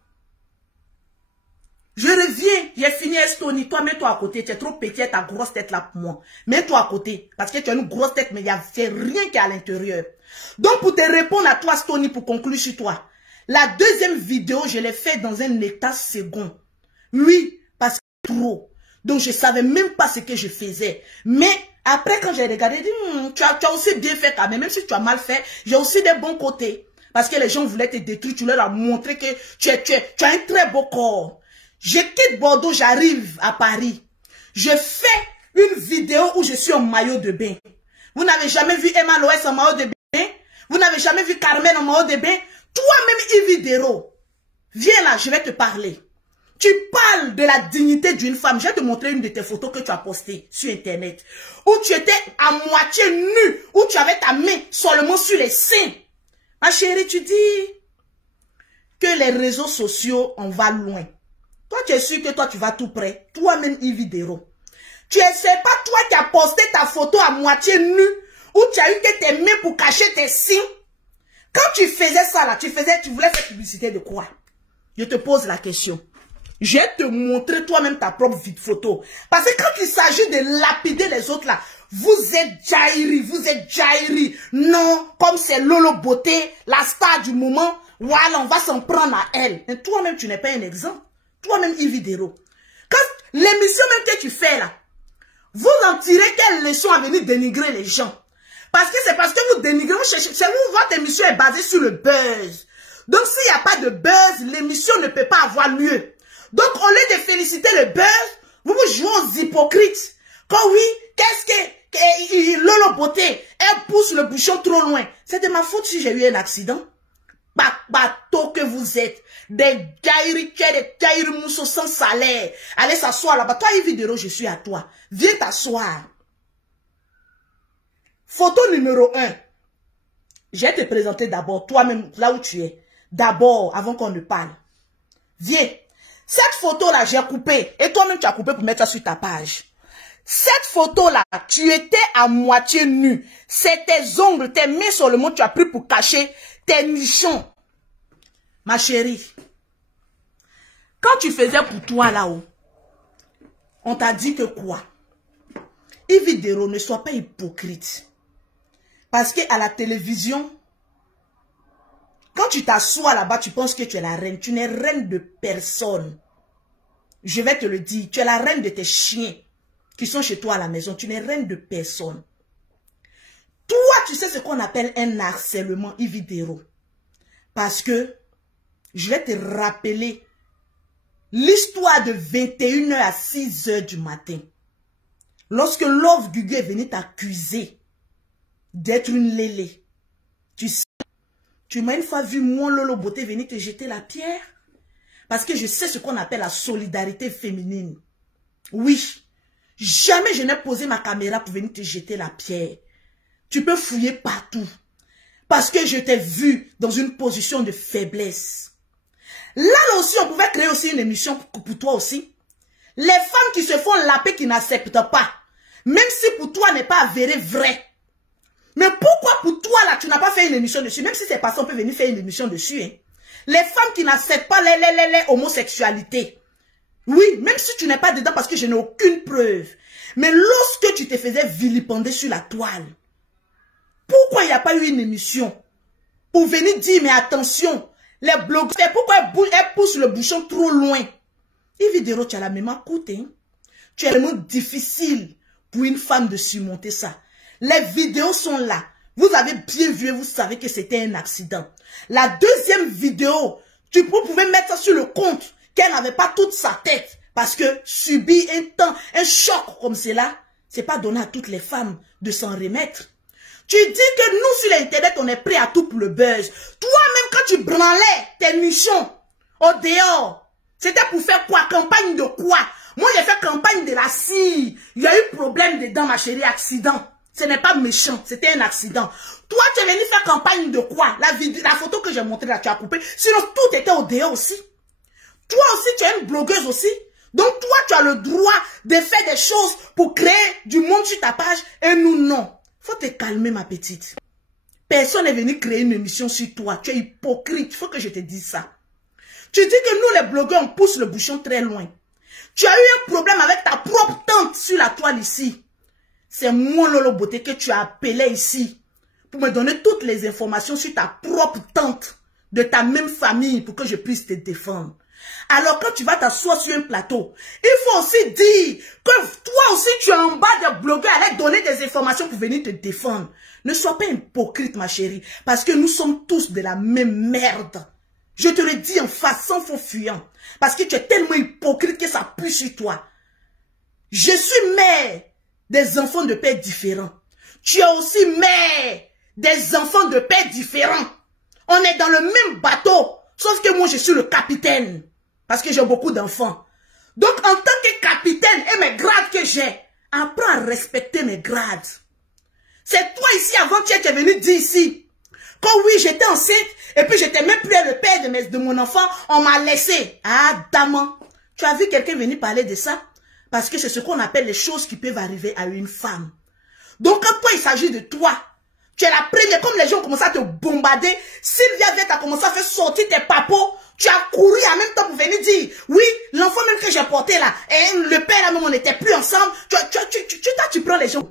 Je reviens, j'ai fini Estonie. Toi, mets-toi à côté. Tu es trop petit, ta grosse tête là pour moi. Mets-toi à côté. Parce que tu as une grosse tête, mais il n'y a fait rien qui est à l'intérieur. Donc, pour te répondre à toi, Stony, pour conclure sur toi, la deuxième vidéo, je l'ai faite dans un état second. Oui, parce que trop. Donc, je ne savais même pas ce que je faisais. Mais, après, quand j'ai regardé, j'ai dit, tu as aussi bien fait quand même si tu as mal fait, j'ai aussi des bons côtés. Parce que les gens voulaient te détruire, tu leur as montré que tu as un très beau corps. Je quitte Bordeaux, j'arrive à Paris. Je fais une vidéo où je suis en maillot de bain. Vous n'avez jamais vu Emma Loès en maillot de bain? Vous n'avez jamais vu Carmen en maillot de bain? Toi-même, Yves Dero, viens là, je vais te parler. Tu parles de la dignité d'une femme. Je vais te montrer une de tes photos que tu as postées sur Internet. Où tu étais à moitié nue. Où tu avais ta main seulement sur les seins. Ma chérie, tu dis que les réseaux sociaux, on va loin. Toi, tu es sûr que toi, tu vas tout près. Toi-même, Yves Dero. C'est pas toi qui as posté ta photo à moitié nue, où tu as eu que tes mains pour cacher tes seins. Quand tu faisais ça là, tu voulais faire publicité de quoi? Je te pose la question. Je vais te montrer toi-même ta propre photo. Parce que quand il s'agit de lapider les autres là, vous êtes jaillis. Non, comme c'est Lolo Beauté, la star du moment, voilà, on va s'en prendre à elle. Et toi-même, tu n'es pas un exemple. Toi-même, Ividero. Quand l'émission même que tu fais là, vous en tirez quelle leçon à venir dénigrer les gens? Parce que c'est parce que vous dénigrez, c'est vous, votre émission est basée sur le buzz. Donc s'il n'y a pas de buzz, l'émission ne peut pas avoir lieu. Donc au lieu de féliciter le buzz, vous vous jouez aux hypocrites. Quand oui, qu'est-ce que Lolo Beauté, elle pousse le bouchon trop loin. C'est de ma faute si j'ai eu un accident. Bateau que vous êtes. Des jaïri mousseaux sans salaire. Allez s'asseoir là-bas. Toi, Ividero, je suis à toi. Viens t'asseoir. Photo numéro 1. Je vais te présenter d'abord, toi-même, là où tu es. D'abord, avant qu'on ne parle. Viens. Cette photo-là, j'ai coupé. Et toi-même, tu as coupé pour mettre ça sur ta page. Cette photo-là, tu étais à moitié nu. C'est tes ongles, tes mains sur le monde, tu as pris pour cacher tes nichons. Ma chérie, quand tu faisais pour toi là-haut, on t'a dit que quoi? Ividero, ne sois pas hypocrite. Parce qu'à la télévision, quand tu t'assois là-bas, tu penses que tu es la reine. Tu n'es reine de personne. Je vais te le dire. Tu es la reine de tes chiens qui sont chez toi à la maison. Tu n'es reine de personne. Toi, tu sais ce qu'on appelle un harcèlement, Ividero. Parce que, je vais te rappeler l'histoire de 21h à 6h du matin. Lorsque Love Gugu est venu t'accuser d'être une lélé. Tu sais, tu m'as une fois vu moi, Lolo Beauté, venir te jeter la pierre. Parce que je sais ce qu'on appelle la solidarité féminine. Oui, jamais je n'ai posé ma caméra pour venir te jeter la pierre. Tu peux fouiller partout. Parce que je t'ai vu dans une position de faiblesse. Là aussi, on pouvait créer aussi une émission pour toi aussi. Les femmes qui se font laper, qui n'acceptent pas. Même si pour toi n'est pas avéré vrai. Mais pourquoi pour toi là, tu n'as pas fait une émission dessus? Même si c'est pas ça, on peut venir faire une émission dessus. Hein. Les femmes qui n'acceptent pas les homosexualités. Oui, même si tu n'es pas dedans parce que je n'ai aucune preuve. Mais lorsque tu te faisais vilipender sur la toile, pourquoi il n'y a pas eu une émission pour venir dire, mais attention, les blogueurs, pourquoi elles poussent le bouchon trop loin? Ividero, tu as la mémoire courte. Hein? Tu es vraiment difficile pour une femme de surmonter ça. Les vidéos sont là. Vous avez bien vu et vous savez que c'était un accident. La deuxième vidéo, vous pouvez mettre ça sur le compte qu'elle n'avait pas toute sa tête. Parce que subir un choc comme cela, c'est pas donné à toutes les femmes de s'en remettre. Tu dis que nous, sur l'internet, on est prêt à tout pour le buzz. Toi-même, quand tu branlais tes nichons au dehors, c'était pour faire quoi? Campagne de quoi? Moi, j'ai fait campagne de la cire. Il y a eu problème dedans, ma chérie, accident. Ce n'est pas méchant, c'était un accident. Toi, tu es venu faire campagne de quoi? La photo que j'ai montrée là, tu as coupé. Sinon, tout était au dehors aussi. Toi aussi, tu es une blogueuse aussi. Donc, toi, tu as le droit de faire des choses pour créer du monde sur ta page. Et nous, non. Faut te calmer, ma petite. Personne n'est venu créer une émission sur toi. Tu es hypocrite. Faut que je te dise ça. Tu dis que nous, les blogueurs, on pousse le bouchon très loin. Tu as eu un problème avec ta propre tante sur la toile ici. C'est moi, Lolo Beauté, que tu as appelé ici pour me donner toutes les informations sur ta propre tante de ta même famille pour que je puisse te défendre. Alors, quand tu vas t'asseoir sur un plateau, il faut aussi dire que toi aussi, tu es en bas des blogueurs à aller donner des informations pour venir te défendre. Ne sois pas hypocrite, ma chérie, parce que nous sommes tous de la même merde. Je te le dis en face, sans faux fuyant, parce que tu es tellement hypocrite que ça pue sur toi. Je suis mère des enfants de pères différents. Tu es aussi mère des enfants de pères différents. On est dans le même bateau, sauf que moi, je suis le capitaine. Parce que j'ai beaucoup d'enfants. Donc, en tant que capitaine et mes grades que j'ai, apprends à respecter mes grades. C'est toi ici, avant-hier, qui es venu dire ici. Quand oui, j'étais enceinte, et puis j'étais même plus le père de mon enfant, on m'a laissé. Ah, daman. Tu as vu quelqu'un venir parler de ça? Parce que c'est ce qu'on appelle les choses qui peuvent arriver à une femme. Donc quand toi, il s'agit de toi, tu es la première, comme les gens ont commencé à te bombarder, Sylvia Vett a commencé à faire sortir tes papos, tu as couru en même temps pour venir dire, oui, l'enfant même que j'ai porté là, et le père là même, on n'était plus ensemble, tu prends les gens.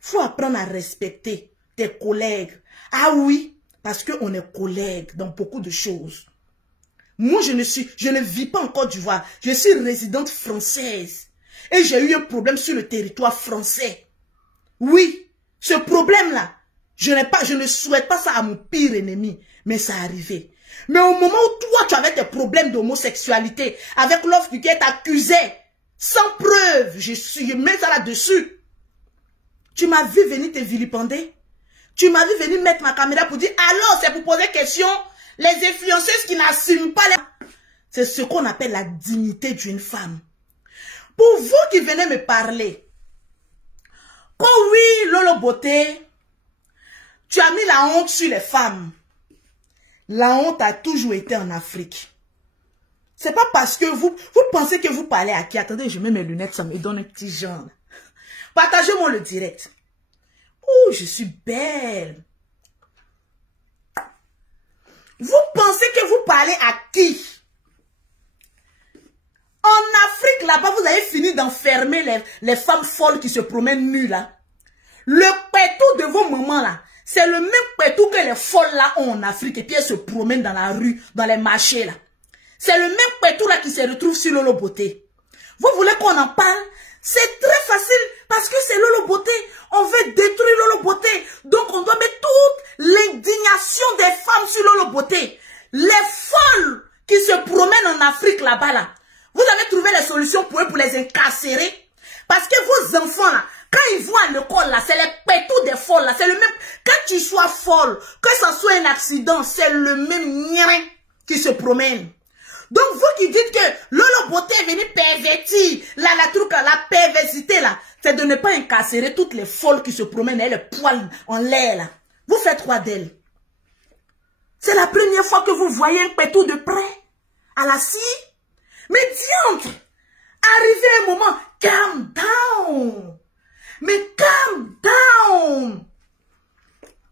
Faut apprendre à respecter tes collègues. Ah oui, parce qu'on est collègues dans beaucoup de choses. Moi, je ne vis pas en Côte d'Ivoire, je suis résidente française. Et j'ai eu un problème sur le territoire français. Oui, ce problème-là, je ne souhaite pas ça à mon pire ennemi, mais ça arrivait. Mais au moment où toi, tu avais tes problèmes d'homosexualité, avec l'offre qui t'accusait, sans preuve, je mets ça là-dessus. Tu m'as vu venir te vilipender. Tu m'as vu venir mettre ma caméra pour dire, alors, c'est pour poser question, les influenceuses qui n'assument pas les... C'est ce qu'on appelle la dignité d'une femme. Pour vous qui venez me parler, oh oui, Lolo Beauté, tu as mis la honte sur les femmes. La honte a toujours été en Afrique. C'est pas parce que vous pensez que vous parlez à qui? Attendez, je mets mes lunettes, ça me donne un petit genre. Partagez-moi le direct. Oh, je suis belle. Vous pensez que vous parlez à qui? En Afrique, là-bas, vous avez fini d'enfermer les femmes folles qui se promènent nues, là. Le pétou de vos mamans, là, c'est le même pétou que les folles, là, ont en Afrique. Et puis, elles se promènent dans la rue, dans les marchés, là. C'est le même pétou, là, qui se retrouve sur Lolo Beauté. Vous voulez qu'on en parle? C'est très facile, parce que c'est Lolo Beauté. On veut détruire Lolo Beauté. Donc, on doit mettre toute l'indignation des femmes sur Lolo Beauté. Les folles qui se promènent en Afrique, là-bas, là. Vous avez trouvé les solutions pour eux, pour les incarcérer. Parce que vos enfants, là, quand ils vont à l'école, là, c'est les pétous des folles, là. C'est le même. Quand tu sois folle, que ça soit un accident, c'est le même nien qui se promène. Donc, vous qui dites que Lolo Beauté est venu pervertir, la perversité, là, c'est de ne pas incarcérer toutes les folles qui se promènent, et les poils en l'air, là. Vous faites quoi d'elle? C'est la première fois que vous voyez un pétou de près, à la scie. Mais diantre, arrivé un moment, calm down. Mais calm down.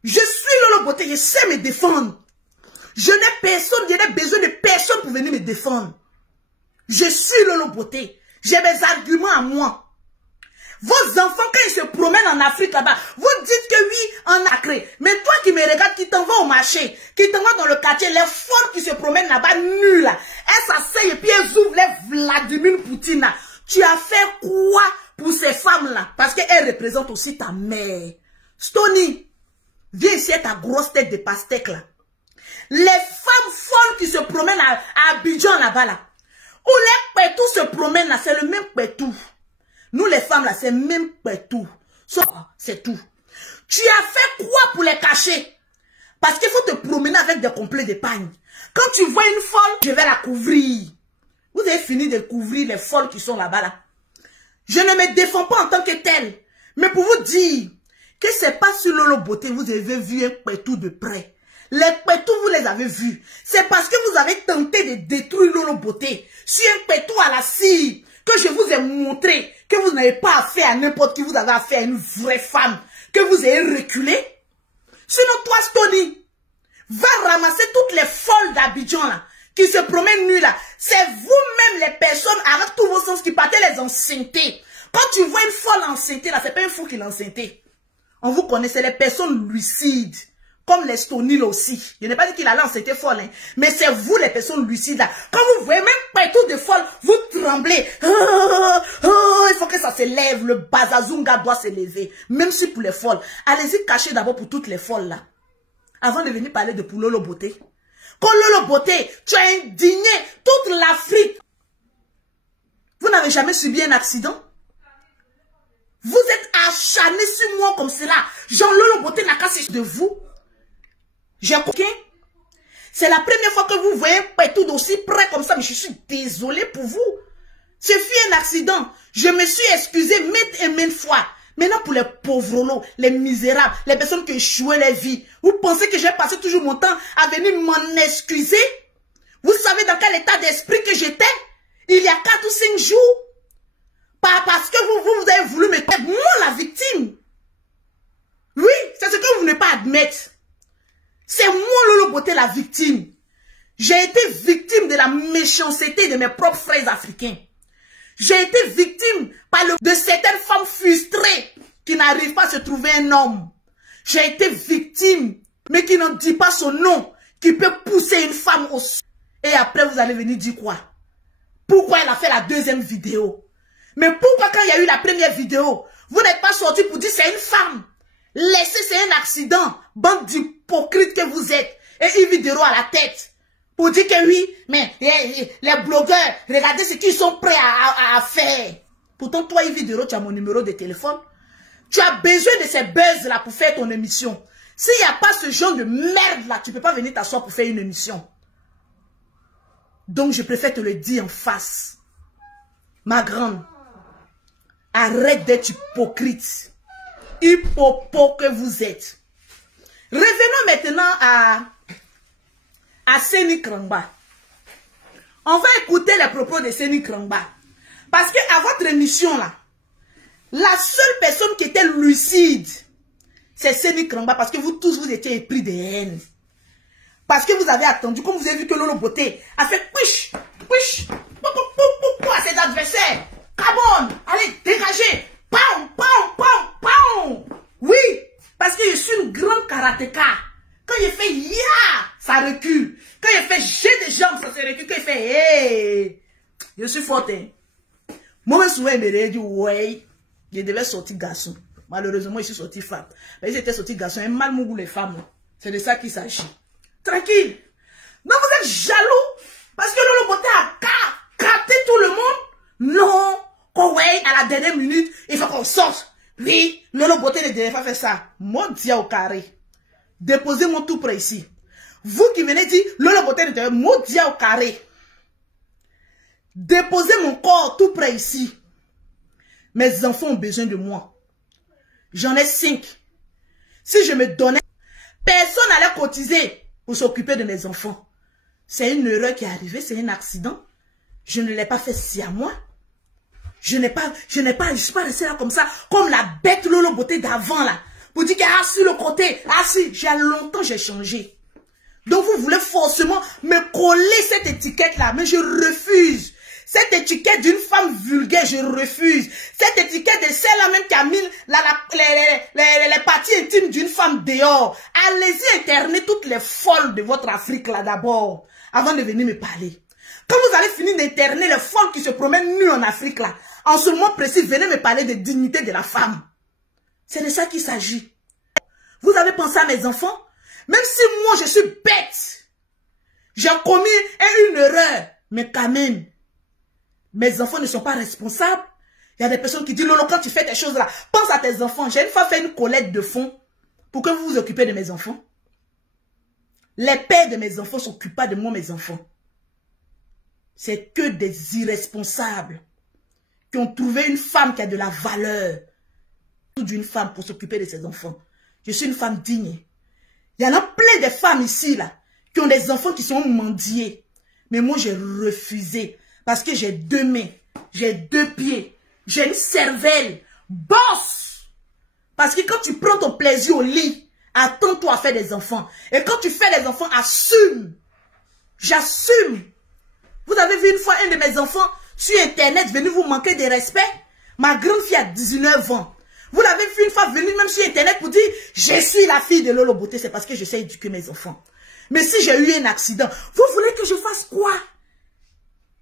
Je suis Lolo Beauté, je sais me défendre. Je n'ai personne, je n'ai besoin de personne pour venir me défendre. Je suis Lolo Beauté. J'ai mes arguments à moi. Vos enfants, quand ils se promènent en Afrique là-bas, vous dites que oui, en Accré. Mais toi qui me regardes, qui t'en vas au marché, qui t'en vas dans le quartier, les folles qui se promènent là-bas, nuls là, elles s'asseyent et puis elles ouvrent les Vladimir Poutine là. Tu as fait quoi pour ces femmes-là? Parce qu'elles représentent aussi ta mère. Stony, viens ici à ta grosse tête de pastèque là. Les femmes folles qui se promènent à Abidjan là-bas là, où les pétous se promènent là, c'est le même pétou. Nous les femmes là, c'est même pétou. C'est tout. Tu as fait quoi pour les cacher? Parce qu'il faut te promener avec des complets d'épargne. Quand tu vois une folle, je vais la couvrir. Vous avez fini de couvrir les folles qui sont là-bas là. Je ne me défends pas en tant que telle. Mais pour vous dire que c'est pas sur Lolo Beauté, vous avez vu un pétou de près. Les pétous, vous les avez vus. C'est parce que vous avez tenté de détruire Lolo Beauté. Sur un pétou à la cire, que je vous ai montré que vous n'avez pas affaire à n'importe qui, vous avez affaire à une vraie femme, que vous avez reculé. Sinon, toi, Stony, va ramasser toutes les folles d'Abidjan, là, qui se promènent nuit, là. C'est vous-même, les personnes, avec tous vos sens, qui partez les enceinter. Quand tu vois une folle enceintée, là, c'est pas un fou qui l'a enceinté. On vous connaît, c'est les personnes lucides. Comme les Stony aussi. Je n'ai pas dit qu'il allait enceinter folle, hein. Mais c'est vous les personnes lucides là. Quand vous voyez même partout de folle, vous tremblez. Il faut que ça se lève. Le bazazunga doit se lever. Même si pour les folles. Allez-y cacher d'abord pour toutes les folles là. Avant de venir parler de pour Lolo Beauté. Quand Lolo Beauté, tu as indigné toute l'Afrique. Vous n'avez jamais subi un accident? Vous êtes acharné sur moi comme cela. Jean Lolo Beauté n'a qu'à de vous. J'ai compris. C'est la première fois que vous voyez un pétou d'aussi près comme ça, mais je suis désolée pour vous. Ce fut un accident. Je me suis excusée maintes et maintes fois. Maintenant, pour les pauvres, les misérables, les personnes qui échouaient leur vie, vous pensez que j'ai passé toujours mon temps à venir m'en excuser? Vous savez dans quel état d'esprit que j'étais? Il y a 4 ou 5 jours. Pas parce que vous avez voulu me taire, moi la victime. Oui, c'est ce que vous ne voulez pas admettre. C'est moi, Lolo Beauté, la victime. J'ai été victime de la méchanceté de mes propres frères africains. J'ai été victime de certaines femmes frustrées qui n'arrivent pas à se trouver un homme. J'ai été victime, mais qui n'en dit pas son nom, qui peut pousser une femme au sol. Et après, vous allez venir dire quoi? Pourquoi elle a fait la deuxième vidéo? Mais pourquoi quand il y a eu la première vidéo, vous n'êtes pas sorti pour dire c'est une femme? Laissez, c'est un accident. Bande d'hypocrites que vous êtes. Et une vidéo à la tête. Pour dire que oui, mais les blogueurs, regardez ce qu'ils sont prêts à faire. Pourtant, toi, une vidéo, tu as mon numéro de téléphone. Tu as besoin de ces buzz-là pour faire ton émission. S'il n'y a pas ce genre de merde-là, tu ne peux pas venir t'asseoir pour faire une émission. Donc, je préfère te le dire en face. Ma grande, arrête d'être hypocrite. Hypopo que vous êtes. Revenons maintenant à Seni Krangba. On va écouter les propos de Seni Krangba. Parce que à votre émission là, la seule personne qui était lucide, c'est Seni Krangba. Parce que vous tous, vous étiez épris de haine. Parce que vous avez attendu, comme vous avez vu que Lolo Beauté a fait push, push, à ses adversaires. Cabon, allez, dégagez. Pam, pam, pam, pam. Oui, parce que je suis une grande karatéka. Quand il fait ya, ça recule. Quand il fait j'ai des jambes, ça se recule. Quand il fait hey, je suis forte. Moi, je me souviens, dit ouais, je devais sortir garçon. Malheureusement, je suis sorti femme. Mais j'étais sorti garçon. Un mal mougou les femmes. C'est de ça qu'il s'agit. Tranquille. Non, vous êtes jaloux parce que Lolo Beauté a gâté tout le monde. Non. Oh ouais, à la dernière minute, il faut qu'on sorte. Oui, Lolo Beauté ne devait pas faire ça. Mon Dieu au carré. Déposez mon tout près ici. Vous qui venez dire, Lolo Beauté ne devait pas, mon Dieu au carré. Déposez mon corps tout près ici. Mes enfants ont besoin de moi. J'en ai 5. Si je me donnais, personne n'allait cotiser pour s'occuper de mes enfants. C'est une erreur qui est arrivée, c'est un accident. Je ne l'ai pas fait si à moi. Je suis pas resté là comme ça, comme la bête Lolo Beauté d'avant là. Pour dire que sur le côté, si, j'ai changé. Donc vous voulez forcément me coller cette étiquette là, mais je refuse. Cette étiquette d'une femme vulgaire, je refuse. Cette étiquette de celle-là même qui a mis les parties intimes d'une femme dehors. Allez-y interner toutes les folles de votre Afrique là d'abord, avant de venir me parler. Quand vous allez finir d'interner les folles qui se promènent nues en Afrique là, en ce moment précis, venez me parler de dignité de la femme. C'est de ça qu'il s'agit. Vous avez pensé à mes enfants? Même si moi je suis bête, j'ai commis une erreur, mais quand même, mes enfants ne sont pas responsables. Il y a des personnes qui disent, Lolo, quand tu fais des choses là, pense à tes enfants. J'ai une fois fait une collecte de fonds pour que vous vous occupez de mes enfants. Les pères de mes enfants ne s'occupent pas de moi, mes enfants. C'est que des irresponsables qui ont trouvé une femme qui a de la valeur d'une femme pour s'occuper de ses enfants. Je suis une femme digne. Il y en a plein de femmes ici là qui ont des enfants qui sont mendiés. Mais moi j'ai refusé parce que j'ai 2 mains, j'ai 2 pieds, j'ai une cervelle. Bosse! Parce que quand tu prends ton plaisir au lit, attends-toi à faire des enfants. Et quand tu fais des enfants, assume. J'assume. Vous avez vu une fois un de mes enfants sur Internet venir vous manquer de respect? Ma grande fille a 19 ans. Vous l'avez vu une fois venir même sur Internet pour dire « Je suis la fille de Lolo Beauté ». C'est parce que je sais éduquer mes enfants. Mais si j'ai eu un accident, vous voulez que je fasse quoi?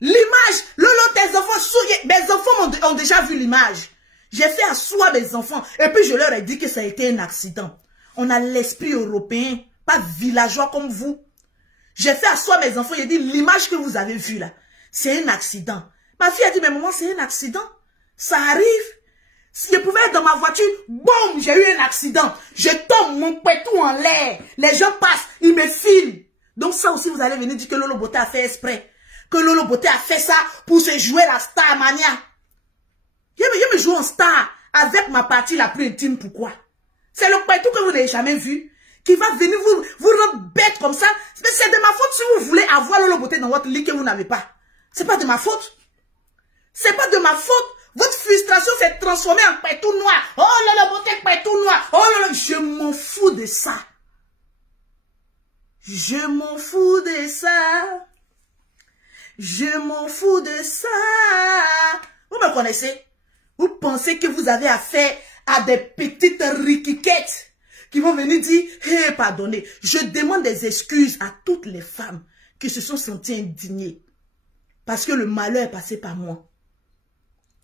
L'image, Lolo, tes enfants, mes enfants ont déjà vu l'image. J'ai fait asseoir mes enfants et puis je leur ai dit que ça a été un accident. On a l'esprit européen, pas villageois comme vous. J'ai fait asseoir mes enfants, j'ai dit l'image que vous avez vue là, c'est un accident. Ma fille a dit, mais maman, c'est un accident. Ça arrive. Si je pouvais être dans ma voiture, boum, j'ai eu un accident. Je tombe, mon pétou en l'air. Les gens passent, ils me filent. Donc ça aussi, vous allez venir dire que Lolo Beauté a fait exprès. Que Lolo Beauté a fait ça pour se jouer la star mania. Je me joue en star avec ma partie la plus intime. Pourquoi? C'est le pétou que vous n'avez jamais vu. Qui va venir vous rendre bête comme ça. Mais c'est de ma faute si vous voulez avoir Lolo Beauté dans votre lit que vous n'avez pas. C'est pas de ma faute. C'est pas de ma faute. Votre frustration s'est transformée en pétou noir. Oh là là, beauté pétou noir. Oh là là, je m'en fous de ça. Je m'en fous de ça. Je m'en fous de ça. Vous me connaissez? Vous pensez que vous avez affaire à des petites riquiquettes qui vont venir dire, hé, pardonnez. Je demande des excuses à toutes les femmes qui se sont senties indignées. Parce que le malheur est passé par moi.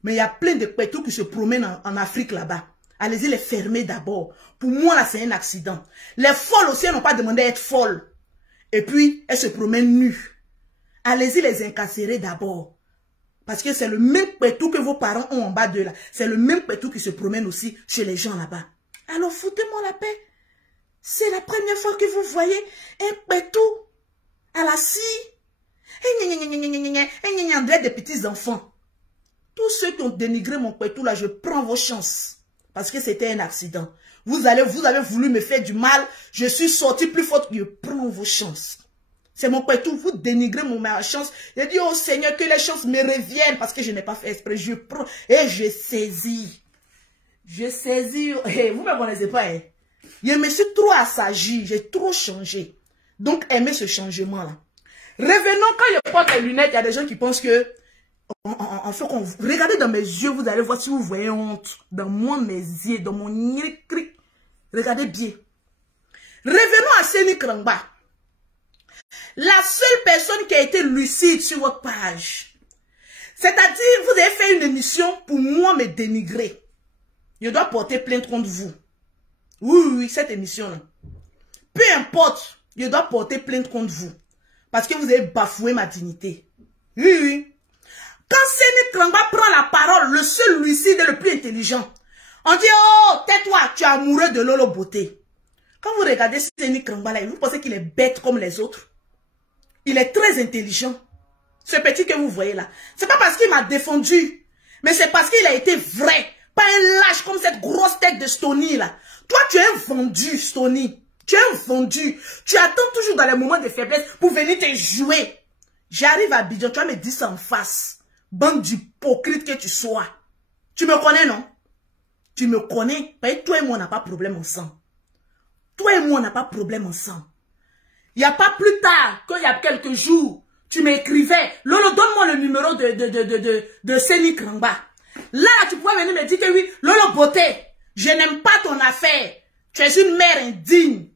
Mais il y a plein de pétous qui se promènent en Afrique là-bas. Allez-y les fermer d'abord. Pour moi, là, c'est un accident. Les folles aussi, elles n'ont pas demandé à être folles. Et puis, elles se promènent nues. Allez-y les incarcérer d'abord. Parce que c'est le même pétou que vos parents ont en bas d'eux là. C'est le même pétou qui se promène aussi chez les gens là-bas. Alors, foutez-moi la paix. C'est la première fois que vous voyez un pétou à la scie. On dirait des petits enfants. Tous ceux qui ont dénigré mon pétou là, je prends vos chances. Parce que c'était un accident. Vous avez voulu me faire du mal. Je suis sorti plus forte. Je prends vos chances. C'est mon pétou. Vous dénigrez ma chance. Je dis au Seigneur que les chances me reviennent. Parce que je n'ai pas fait exprès. Je prends et je saisis. Je saisis. Hey, vous ne me connaissez pas. Hein? Je me suis trop assagi. J'ai trop changé. Donc aimez ce changement là. Revenons, quand je porte les lunettes, il y a des gens qui pensent que en fait, regardez dans mes yeux, vous allez voir si vous voyez honte. Dans mes yeux, dans mon écrit. Regardez bien. Revenons à Seni Krangba. La seule personne qui a été lucide sur votre page. C'est-à-dire, vous avez fait une émission pour moi me dénigrer. Je dois porter plainte contre vous. Oui, cette émission-là. Peu importe, je dois porter plainte contre vous. Parce que vous avez bafoué ma dignité. Oui. Quand Seni Krangba prend la parole, le seul lucide et le plus intelligent, on dit, oh, tais-toi, tu es amoureux de Lolo Beauté. Quand vous regardez Seni Krangba là, vous pensez qu'il est bête comme les autres? Il est très intelligent. Ce petit que vous voyez là. C'est pas parce qu'il m'a défendu, mais c'est parce qu'il a été vrai. Pas un lâche comme cette grosse tête de Stony là. Toi, tu es un vendu, Stony. Tu es un vendu. Tu attends toujours dans les moments de faiblesse pour venir te jouer. J'arrive à Abidjan, tu vas me dire ça en face. Bande d'hypocrite que tu sois. Tu me connais, non? Tu me connais. Toi et moi, on n'a pas de problème ensemble. Toi et moi, on n'a pas de problème ensemble. Il n'y a pas plus tard qu'il y a quelques jours, tu m'écrivais, Lolo, donne-moi le numéro de Seni Krangba. Là, tu pourrais venir me dire que oui, Lolo Beauté, je n'aime pas ton affaire. Tu es une mère indigne.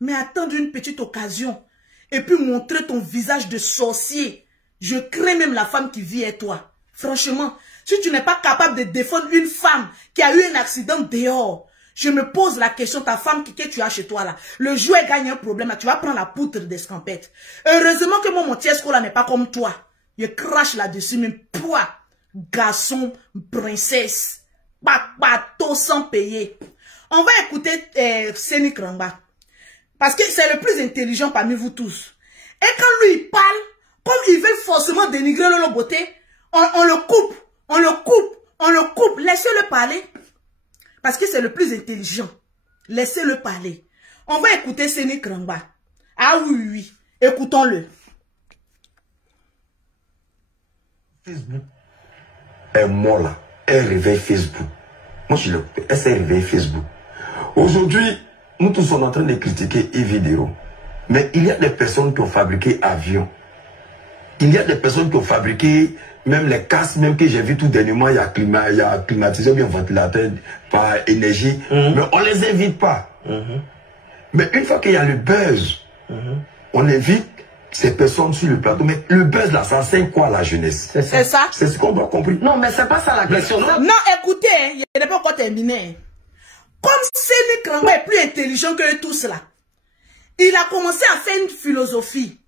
Mais attendre une petite occasion et puis montrer ton visage de sorcier. Je crains même la femme qui vit avec toi. Franchement, si tu n'es pas capable de défendre une femme qui a eu un accident dehors, je me pose la question, ta femme que tu as chez toi là, le jour elle gagne un problème là, tu vas prendre la poutre d'escampette. Heureusement que mon Tiesco là n'est pas comme toi. Je crache là-dessus, mais poids, garçon, princesse, bateau sans payer. On va écouter Seni Krangba. Parce que c'est le plus intelligent parmi vous tous. Et quand lui il parle, comme il veut forcément dénigrer Lolo Beauté, on le coupe, laissez-le parler. Parce que c'est le plus intelligent. Laissez-le parler. On va écouter Seni Krangba. Ah oui, écoutons-le. Facebook est mort là. Elle réveille Facebook. Moi, elle s'est réveillée Facebook. Aujourd'hui, nous tous sommes en train de critiquer Evidero. Mais il y a des personnes qui ont fabriqué avions. Il y a des personnes qui ont fabriqué même les casques, même que j'ai vu tout dernièrement, il y a climatisé bien ventilateur par énergie. Mais on ne les invite pas. Mais une fois qu'il y a le buzz, on invite ces personnes sur le plateau. Mais le buzz là, ça enseigne quoi à la jeunesse? C'est ça. C'est ce qu'on doit comprendre. Non, mais c'est pas ça la question. Non, écoutez, il n'est pas encore terminé. Comme Seni Krangba est plus intelligent que tous là, il a commencé à faire une philosophie.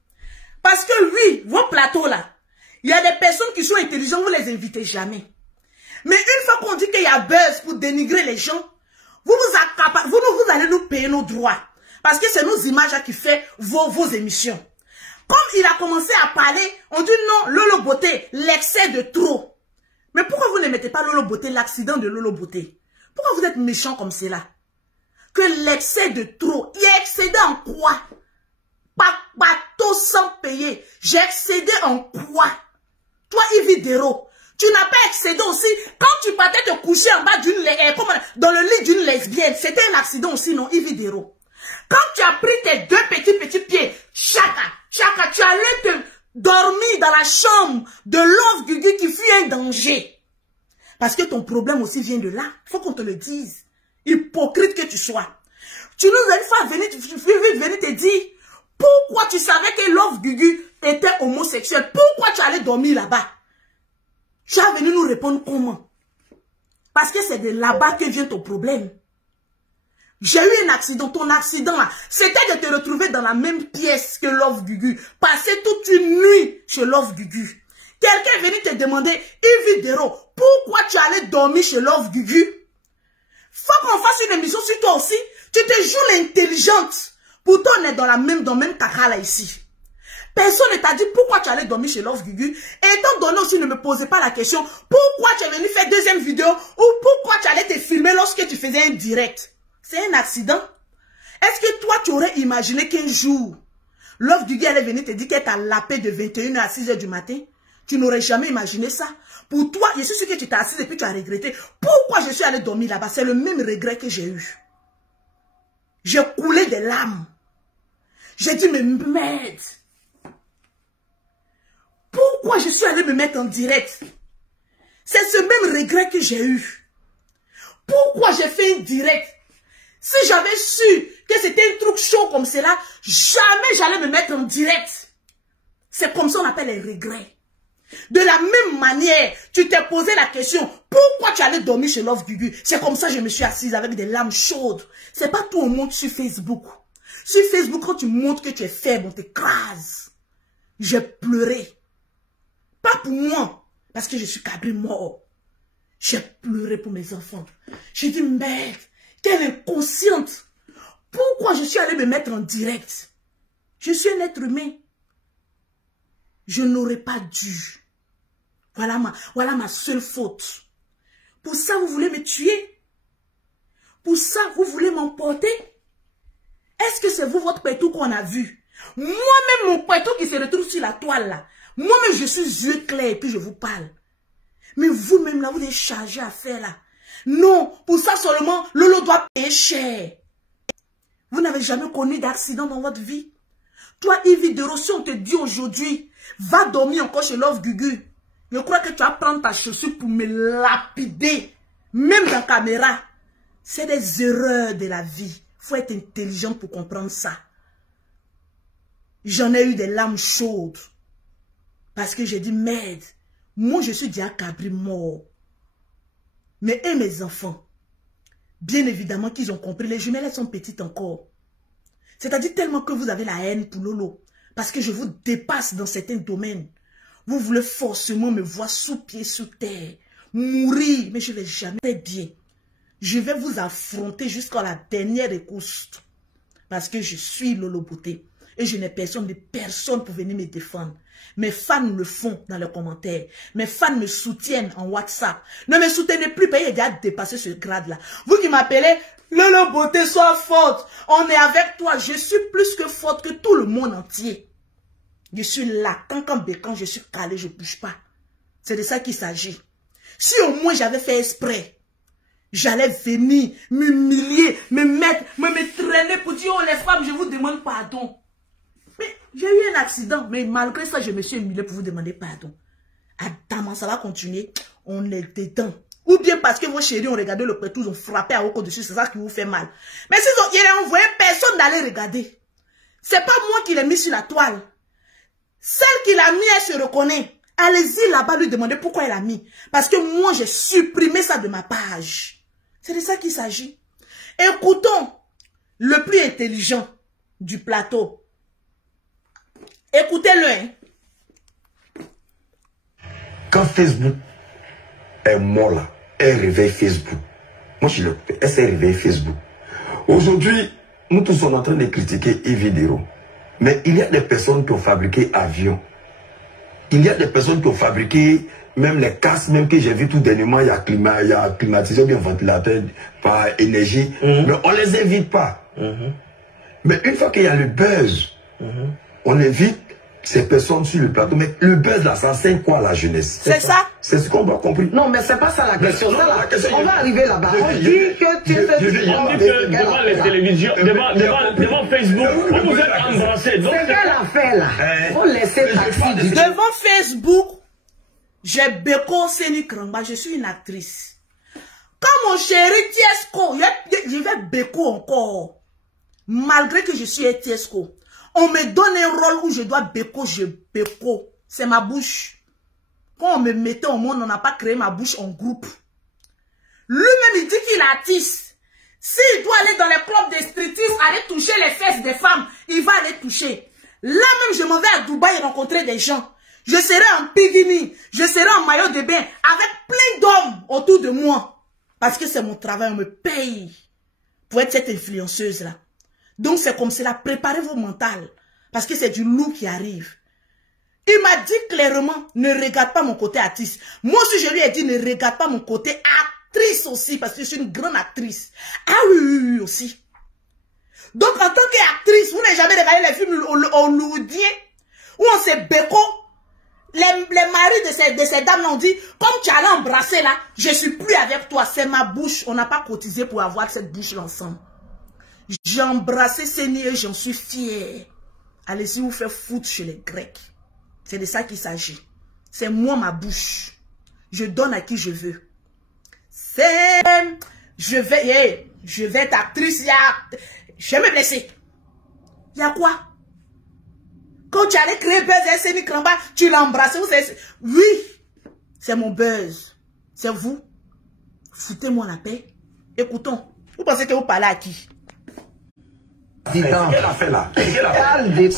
Parce que lui, vos plateaux là, il y a des personnes qui sont intelligentes, vous les invitez jamais. Mais une fois qu'on dit qu'il y a buzz pour dénigrer les gens, vous allez nous payer nos droits. Parce que c'est nos images qui fait vos émissions. Comme il a commencé à parler, on dit non, Lolo Beauté, l'excès de trop. Mais pourquoi vous ne mettez pas Lolo Beauté, l'accident de Lolo Beauté? Pourquoi vous êtes méchant comme cela? Que l'excès de trop, il a excédé en quoi? Pas bateau sans payer. J'ai excédé en quoi? Toi, Evidero, Tu n'as pas excédé aussi. Quand tu partais te coucher en bas dans le lit d'une lesbienne, c'était un accident aussi, non, Ividero. Quand tu as pris tes deux petits pieds, chaka, tu allais te dormir dans la chambre de Love Gugu qui fut un danger. Parce que ton problème aussi vient de là. Il faut qu'on te le dise. Hypocrite que tu sois. Tu nous as une fois venir te dire pourquoi tu savais que Love Gugu était homosexuel. Pourquoi tu allais dormir là-bas? Tu as venu nous répondre comment? Parce que c'est de là-bas que vient ton problème. J'ai eu un accident. Ton accident là, c'était de te retrouver dans la même pièce que Love Gugu. Passer toute une nuit chez Love Gugu. Quelqu'un est venu te demander, Ividero, pourquoi tu allais dormir chez Love Gugu? Faut qu'on fasse une émission sur toi aussi. Tu te joues l'intelligente. Pourtant, on est dans le même caca là ici. Personne ne t'a dit pourquoi tu allais dormir chez Love Gugu. Et étant donné aussi, ne me posez pas la question, pourquoi tu es venu faire deuxième vidéo ou pourquoi tu allais te filmer lorsque tu faisais un direct. C'est un accident. Est-ce que toi, tu aurais imaginé qu'un jour, Love Gugu allait venir te dire qu'elle t'a lapé de 21h à 6h du matin? Tu n'aurais jamais imaginé ça. Pour toi, je suis sûr que tu t'es assis et puis tu as regretté. Pourquoi je suis allé dormir là-bas? C'est le même regret que j'ai eu. J'ai coulé des larmes. J'ai dit, mais merde. Pourquoi je suis allé me mettre en direct? C'est ce même regret que j'ai eu. Pourquoi j'ai fait un direct? Si j'avais su que c'était un truc chaud comme cela, jamais j'allais me mettre en direct. C'est comme ça qu'on appelle les regrets. De la même manière, tu t'es posé la question, pourquoi tu allais dormir chez Love Gugu? C'est comme ça que je me suis assise avec des larmes chaudes. C'est pas tout le monde sur Facebook. Sur Facebook, quand tu montres que tu es faible, on t'écrase. J'ai pleuré. Pas pour moi, parce que je suis cabri mort. J'ai pleuré pour mes enfants. J'ai dit, merde, quelle inconsciente. Pourquoi je suis allé me mettre en direct? Je suis un être humain. Je n'aurais pas dû. Voilà ma seule faute. Pour ça, vous voulez me tuer? Pour ça, vous voulez m'emporter? Est-ce que c'est vous, votre pétou qu'on a vu? Moi-même, mon pétou qui se retrouve sur la toile là. Moi-même, je suis yeux clairs et puis je vous parle. Mais vous-même là, vous êtes chargé à faire là. Non, pour ça seulement, Lolo doit payer cher. Vous n'avez jamais connu d'accident dans votre vie? Toi, Ividero, si on te dit aujourd'hui, va dormir encore chez Love Gugu. Je crois que tu vas prendre ta chaussure pour me lapider. Même dans la caméra. C'est des erreurs de la vie. Il faut être intelligent pour comprendre ça. J'en ai eu des larmes chaudes. Parce que j'ai dit, merde, moi je suis déjà cabri mort. Mais et mes enfants, bien évidemment qu'ils ont compris, les jumelles elles sont petites encore. C'est-à-dire tellement que vous avez la haine pour Lolo. Parce que je vous dépasse dans certains domaines. Vous voulez forcément me voir sous pied, sous terre. Mourir, mais je ne vais jamais bien. Je vais vous affronter jusqu'à la dernière écoute. Parce que je suis Lolo Beauté. Et je n'ai personne pour venir me défendre. Mes fans le font dans les commentaires. Mes fans me soutiennent en WhatsApp. Ne me soutenez plus, parce qu'il a déjà dépassé ce grade-là. Vous qui m'appelez, Lolo Beauté, sois forte. On est avec toi. Je suis plus que forte que tout le monde entier. Je suis là. Quand je suis calé, je ne bouge pas. C'est de ça qu'il s'agit. Si au moins j'avais fait exprès, j'allais venir m'humilier, me traîner pour dire, oh les femmes, je vous demande pardon. Mais j'ai eu un accident, mais malgré ça, je me suis humilié pour vous demander pardon. Attends, ça va continuer. On est dedans. Ou bien parce que vos chéris ont regardé le pétou, ils ont frappé à haut dessus, c'est ça qui vous fait mal. Mais s'ils ont envoyé personne d'aller regarder. C'est pas moi qui l'ai mis sur la toile. Celle qui l'a mis, elle se reconnaît. Allez-y là-bas lui demander pourquoi elle a mis. Parce que moi, j'ai supprimé ça de ma page. C'est de ça qu'il s'agit. Écoutons le plus intelligent du plateau. Écoutez-le. Hein. Quand Facebook est mort là, elle réveille Facebook. Moi, je l'ai elle s'est réveillée Facebook. Aujourd'hui, nous tous sommes en train de critiquer Ividero. Mais il y a des personnes qui ont fabriqué avions. Il y a des personnes qui ont fabriqué même les casques, même que j'ai vu tout dernièrement, il y a climatiseur, bien ventilateur par énergie. Mais on ne les invite pas. Mais une fois qu'il y a le buzz, on invite ces personnes sur le plateau. Mais le buzz là, ça enseigne quoi à la jeunesse? C'est ça? C'est ce qu'on doit comprendre. Non, mais c'est pas ça la question. Non, la question, on va arriver là-bas. On dit que tu fais devant les télévisions, devant Facebook, vous vous êtes embrassés. C'est quelle affaire là? Faut laisser taxi. Devant Facebook, j'ai Beko Seni Kramba, je suis une actrice. Quand mon chéri Tiesco, je vais Beko encore. Malgré que je suis Tiesco, on me donne un rôle où je dois Beko, je Beko. C'est ma bouche. Quand on me mettait au monde, on n'a pas créé ma bouche en groupe. Lui-même, il dit qu'il est artiste. S'il doit aller dans les clubs de striptease, aller toucher les fesses des femmes, il va aller toucher. Là même, je m'en vais à Dubaï rencontrer des gens. Je serai en bikini, je serai en maillot de bain, avec plein d'hommes autour de moi. Parce que c'est mon travail, on me paye pour être cette influenceuse-là. Donc c'est comme cela, préparez vos mentales. Parce que c'est du loup qui arrive. Il m'a dit clairement, ne regarde pas mon côté artiste. Moi aussi, je lui ai dit, ne regarde pas mon côté actrice aussi, parce que je suis une grande actrice. Ah oui, aussi. Donc, en tant qu'actrice, vous n'avez jamais regardé les films hollywoodiens où on s'est béco. Les maris de ces dames ont dit, comme tu allais embrasser là, je suis plus avec toi, c'est ma bouche. On n'a pas cotisé pour avoir cette bouche-là ensemble. J'ai embrassé Seni et j'en suis fière. Allez-y vous faire foutre chez les Grecs. C'est de ça qu'il s'agit. C'est moi ma bouche. Je donne à qui je veux. Je vais être actrice. Je vais me blesser. Il y a quoi? Quand tu allais créer buzz et Seni Kramba, tu l'as embrassé. Oui, c'est mon buzz. C'est vous. Foutez-moi la paix. Écoutons. Vous pensez que vous parlez à qui? Qu'elle a fait là?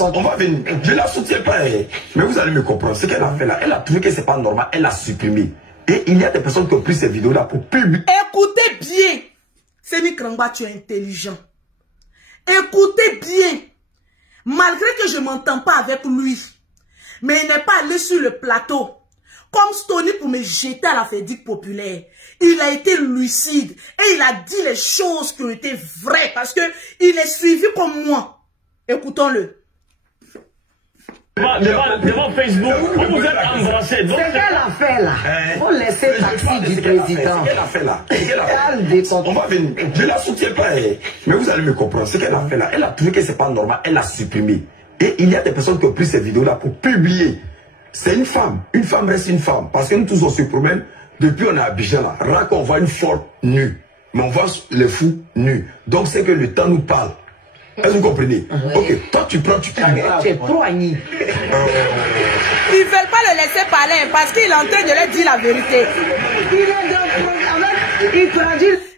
On va venir. Je ne la soutiens pas. Mais vous allez me comprendre. Ce qu'elle a fait là, elle a trouvé que ce n'est pas normal. Elle a supprimé. Et il y a des personnes qui ont pris ces vidéos-là pour publier. Écoutez bien. Seni Kramba, tu es intelligent. Écoutez bien. Malgré que je ne m'entends pas avec lui, mais il n'est pas allé sur le plateau comme Stony pour me jeter à la verdict populaire. Il a été lucide et il a dit les choses qui ont été vraies parce que il est suivi comme moi. Écoutons-le. Devant Facebook, vous vous êtes embrassés. C'est quelle affaire là? Faut laisser taxi du président. Ce qu'elle a fait là. On va venir. Je ne la soutiens pas. Mais vous allez me comprendre. Ce qu'elle a fait là, elle a trouvé que ce n'est pas normal. Elle a supprimé. Et il y a des personnes qui ont pris ces vidéos-là pour publier. C'est une femme. Une femme reste une femme. Parce que nous tous on se promène. Depuis on est à Abidjan là. Rare qu'on voit une folle nue. Mais on voit les fous nus. Donc c'est que le temps nous parle. Est-ce que vous comprenez? Ok, toi tu prends, tu es trop agni. Ils ne veulent pas le laisser parler parce qu'il est en train de leur dire la vérité.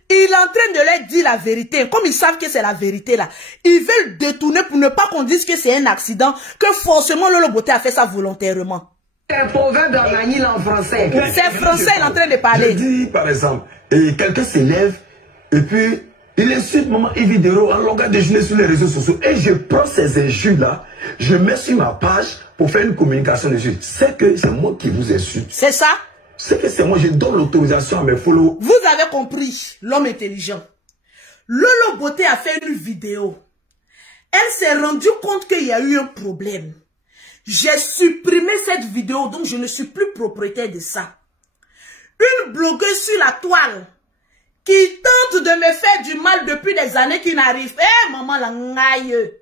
Il est en train de leur dire la vérité. Comme ils savent que c'est la vérité là, ils veulent détourner pour ne pas qu'on dise que c'est un accident, que forcément Lolo Beauté a fait ça volontairement. C'est un proverbe en français. C'est français, il est en train de parler. Je dis par exemple, quelqu'un s'élève et puis il insulte maman Evidero en longueur de journée sur les réseaux sociaux. Et je prends ces injures-là, je mets sur ma page pour faire une communication dessus. C'est que c'est moi qui vous insulte. C'est ça? C'est que c'est moi, je donne l'autorisation à mes followers. Vous avez compris, l'homme intelligent. Lolo Beauté a fait une vidéo. Elle s'est rendue compte qu'il y a eu un problème. J'ai supprimé cette vidéo, donc je ne suis plus propriétaire de ça. Une blogueuse sur la toile qui tente de me faire du mal depuis des années qui n'arrive. Eh, maman la ngaille.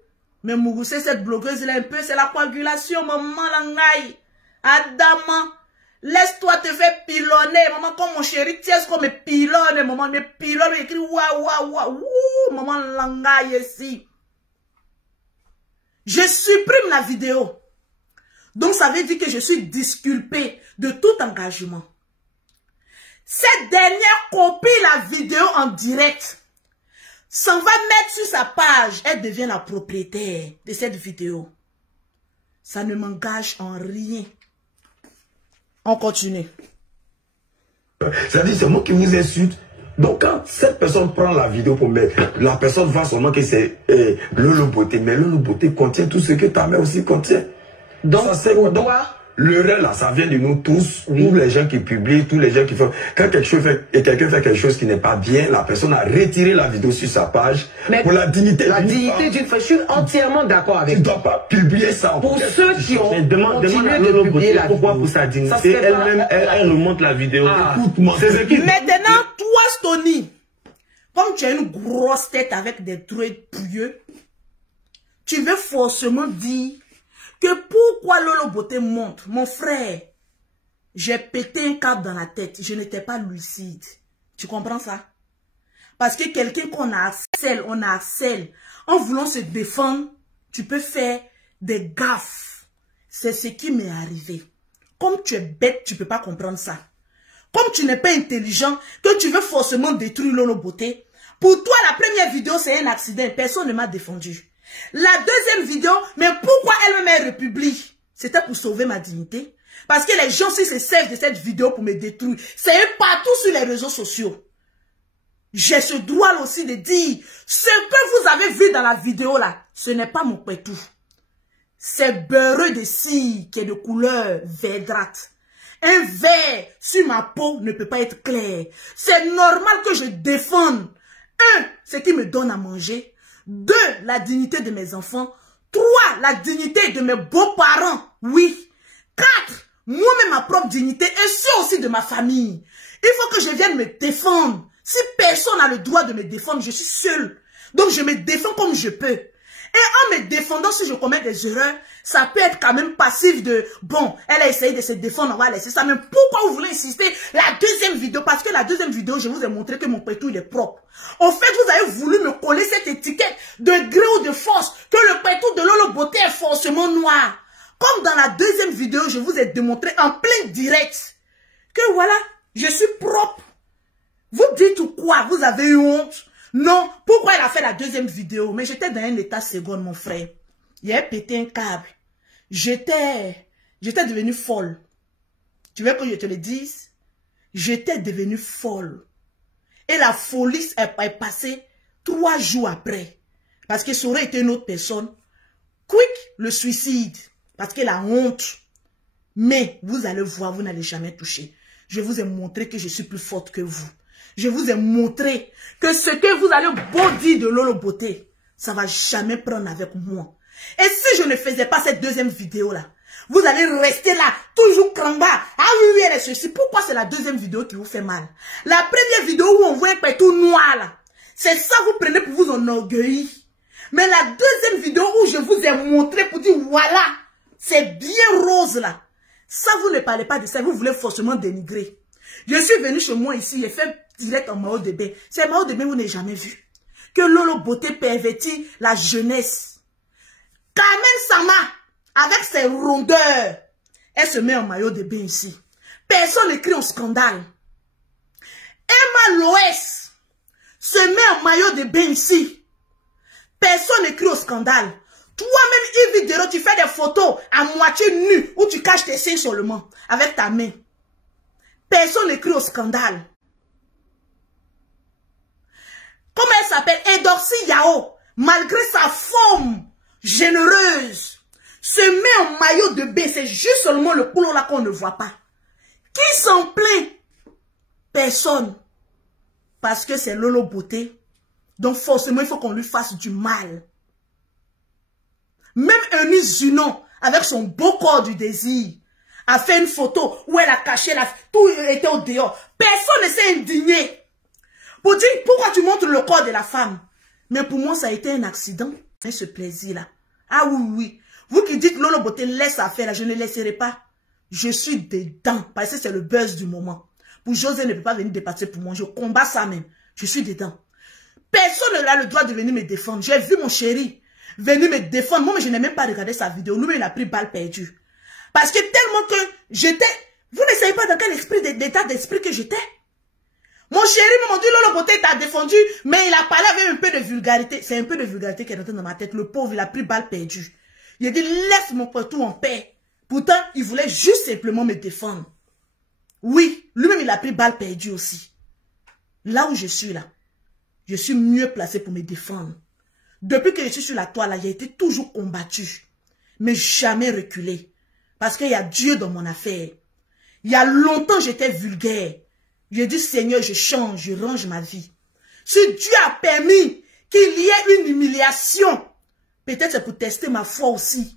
Mais Mouroussé, cette blogueuse, elle est un peu, c'est la coagulation, maman la ngaille. Adama, laisse-toi te faire pilonner. Maman, comme mon chéri, tiens, comme me pilonne, maman, me pilonne, me écrit waouh, waouh, waouh, maman la ngaille ici. Je supprime la vidéo. Donc, ça veut dire que je suis disculpé de tout engagement. Cette dernière copie la vidéo en direct, s'en va mettre sur sa page. Elle devient la propriétaire de cette vidéo. Ça ne m'engage en rien. On continue. Ça dit, c'est moi qui vous insulte. Donc quand cette personne prend la vidéo pour mettre, la personne va seulement que c'est Lolo Beauté. Mais Lolo Beauté contient tout ce que ta mère aussi contient. Donc, ça, c'est quoi? Donc, l'erreur là, ça vient de nous tous, tous les gens qui publient, tous les gens qui font. Quand quelqu'un fait quelque chose qui n'est pas bien, la personne a retiré la vidéo sur sa page. Mais pour la dignité d'une femme. Je suis entièrement d'accord avec toi. Tu ne dois pas publier ça. Pour ceux qui ont demande à Lolo Beauté pourquoi pour sa dignité, elle-même, elle remonte la vidéo. Écoute-moi. Maintenant, toi, Stony, comme tu as une grosse tête avec des traits pouilleux, tu veux forcément dire que pourquoi Lolo Beauté monte. Mon frère, j'ai pété un câble dans la tête. Je n'étais pas lucide. Tu comprends ça? Parce que quelqu'un qu'on harcèle, en voulant se défendre, tu peux faire des gaffes. C'est ce qui m'est arrivé. Comme tu es bête, tu ne peux pas comprendre ça. Comme tu n'es pas intelligent, que tu veux forcément détruire Lolo Beauté. Pour toi, la première vidéo, c'est un accident. Personne ne m'a défendu. La deuxième vidéo, mais pourquoi elle me republie? C'était pour sauver ma dignité. Parce que les gens, si se servent de cette vidéo pour me détruire, c'est partout sur les réseaux sociaux. J'ai ce droit aussi de dire, ce que vous avez vu dans la vidéo là, ce n'est pas mon pétou. C'est beurreux de cire qui est de couleur verdâtre. Un vert sur ma peau ne peut pas être clair. C'est normal que je défende. 1, ce qui me donne à manger. 2, la dignité de mes enfants. 3, la dignité de mes beaux-parents. Oui. 4, moi-même ma propre dignité et ceux aussi de ma famille. Il faut que je vienne me défendre. Si personne n'a le droit de me défendre, je suis seule. Donc je me défends comme je peux. Et en me défendant, si je commets des erreurs, ça peut être quand même passif de, bon, elle a essayé de se défendre, on va laisser ça. Mais pourquoi vous voulez insister la deuxième vidéo? Parce que la deuxième vidéo, je vous ai montré que mon pétou, il est propre. En fait, vous avez voulu me coller cette étiquette de gré ou de force, que le pétou de Lolo Beauté est forcément noir. Comme dans la deuxième vidéo, je vous ai démontré en plein direct que voilà, je suis propre. Vous dites ou quoi? Vous avez eu honte? Non. Pourquoi elle a fait la deuxième vidéo? Mais j'étais dans un état second, mon frère. Il a pété un câble. J'étais devenue folle. Tu veux que je te le dise? J'étais devenue folle. Et la folie est passée 3 jours après. Parce que ça aurait été une autre personne. Quick, le suicide. Parce qu'elle a honte. Mais vous allez voir, vous n'allez jamais toucher. Je vous ai montré que je suis plus forte que vous. Je vous ai montré que ce que vous allez beau dire de Lolo Beauté, ça va jamais prendre avec moi. Et si je ne faisais pas cette deuxième vidéo là, vous allez rester là, toujours cramba. Ah oui, oui, elle est ceci. Pourquoi c'est la deuxième vidéo qui vous fait mal? La première vidéo où on voit un pétou noir là, c'est ça vous prenez pour vous enorgueillir. Mais la deuxième vidéo où je vous ai montré pour dire voilà, c'est bien rose là. Ça, vous ne parlez pas de ça, vous voulez forcément dénigrer. Je suis venu chez moi ici, j'ai fait direct en maillot de bain. C'est maillot de bain, vous n'avez jamais vu. Que Lolo Beauté pervertit la jeunesse. Carmen Sama, avec ses rondeurs, elle se met en maillot de bain ici. Personne n'écrit en scandale. Emma Loès se met en maillot de bain ici. Personne n'écrit au scandale. Toi-même, Yves Vidéro, tu fais des photos à moitié nues où tu caches tes seins seulement avec ta main. Personne n'écrit au scandale. Comment elle s'appelle? Edorsi Yao, malgré sa forme généreuse, se met en maillot de bain. C'est juste seulement le coulon là qu'on ne voit pas. Qui s'en plaint? Personne. Parce que c'est Lolo Beauté. Donc forcément, il faut qu'on lui fasse du mal. Même Eunice Junon, avec son beau corps du désir, a fait une photo où elle a caché tout était au dehors. Personne ne s'est indigné. Pour dire pourquoi tu montres le corps de la femme. Mais pour moi, ça a été un accident. Et ce plaisir-là. Ah oui, oui. Vous qui dites Lolo Beauté laisse ça faire, là, je ne laisserai pas. Je suis dedans. Parce que c'est le buzz du moment. Pour José ne peut pas venir dépasser pour moi. Je combats ça même. Je suis dedans. Personne n'a le droit de venir me défendre. J'ai vu mon chéri venir me défendre. Moi, mais je n'ai même pas regardé sa vidéo. Lui, il a pris balle perdue. Parce que tellement que j'étais... Vous ne savez pas dans quel état d'esprit que j'étais. Mon chéri m'a dit, Lolo Beauté t'a défendu, mais il a parlé avec un peu de vulgarité. C'est un peu de vulgarité qui est rentrée dans ma tête. Le pauvre, il a pris balle perdue. Il a dit, laisse mon poitou en paix. Pourtant, il voulait juste simplement me défendre. Oui, lui-même, il a pris balle perdue aussi. Là où je suis là, je suis mieux placé pour me défendre. Depuis que je suis sur la toile, j'ai été toujours combattu, mais jamais reculé. Parce qu'il y a Dieu dans mon affaire. Il y a longtemps, j'étais vulgaire. J'ai dit, Seigneur, je change, je range ma vie. Si Dieu a permis qu'il y ait une humiliation, peut-être c'est pour tester ma foi aussi.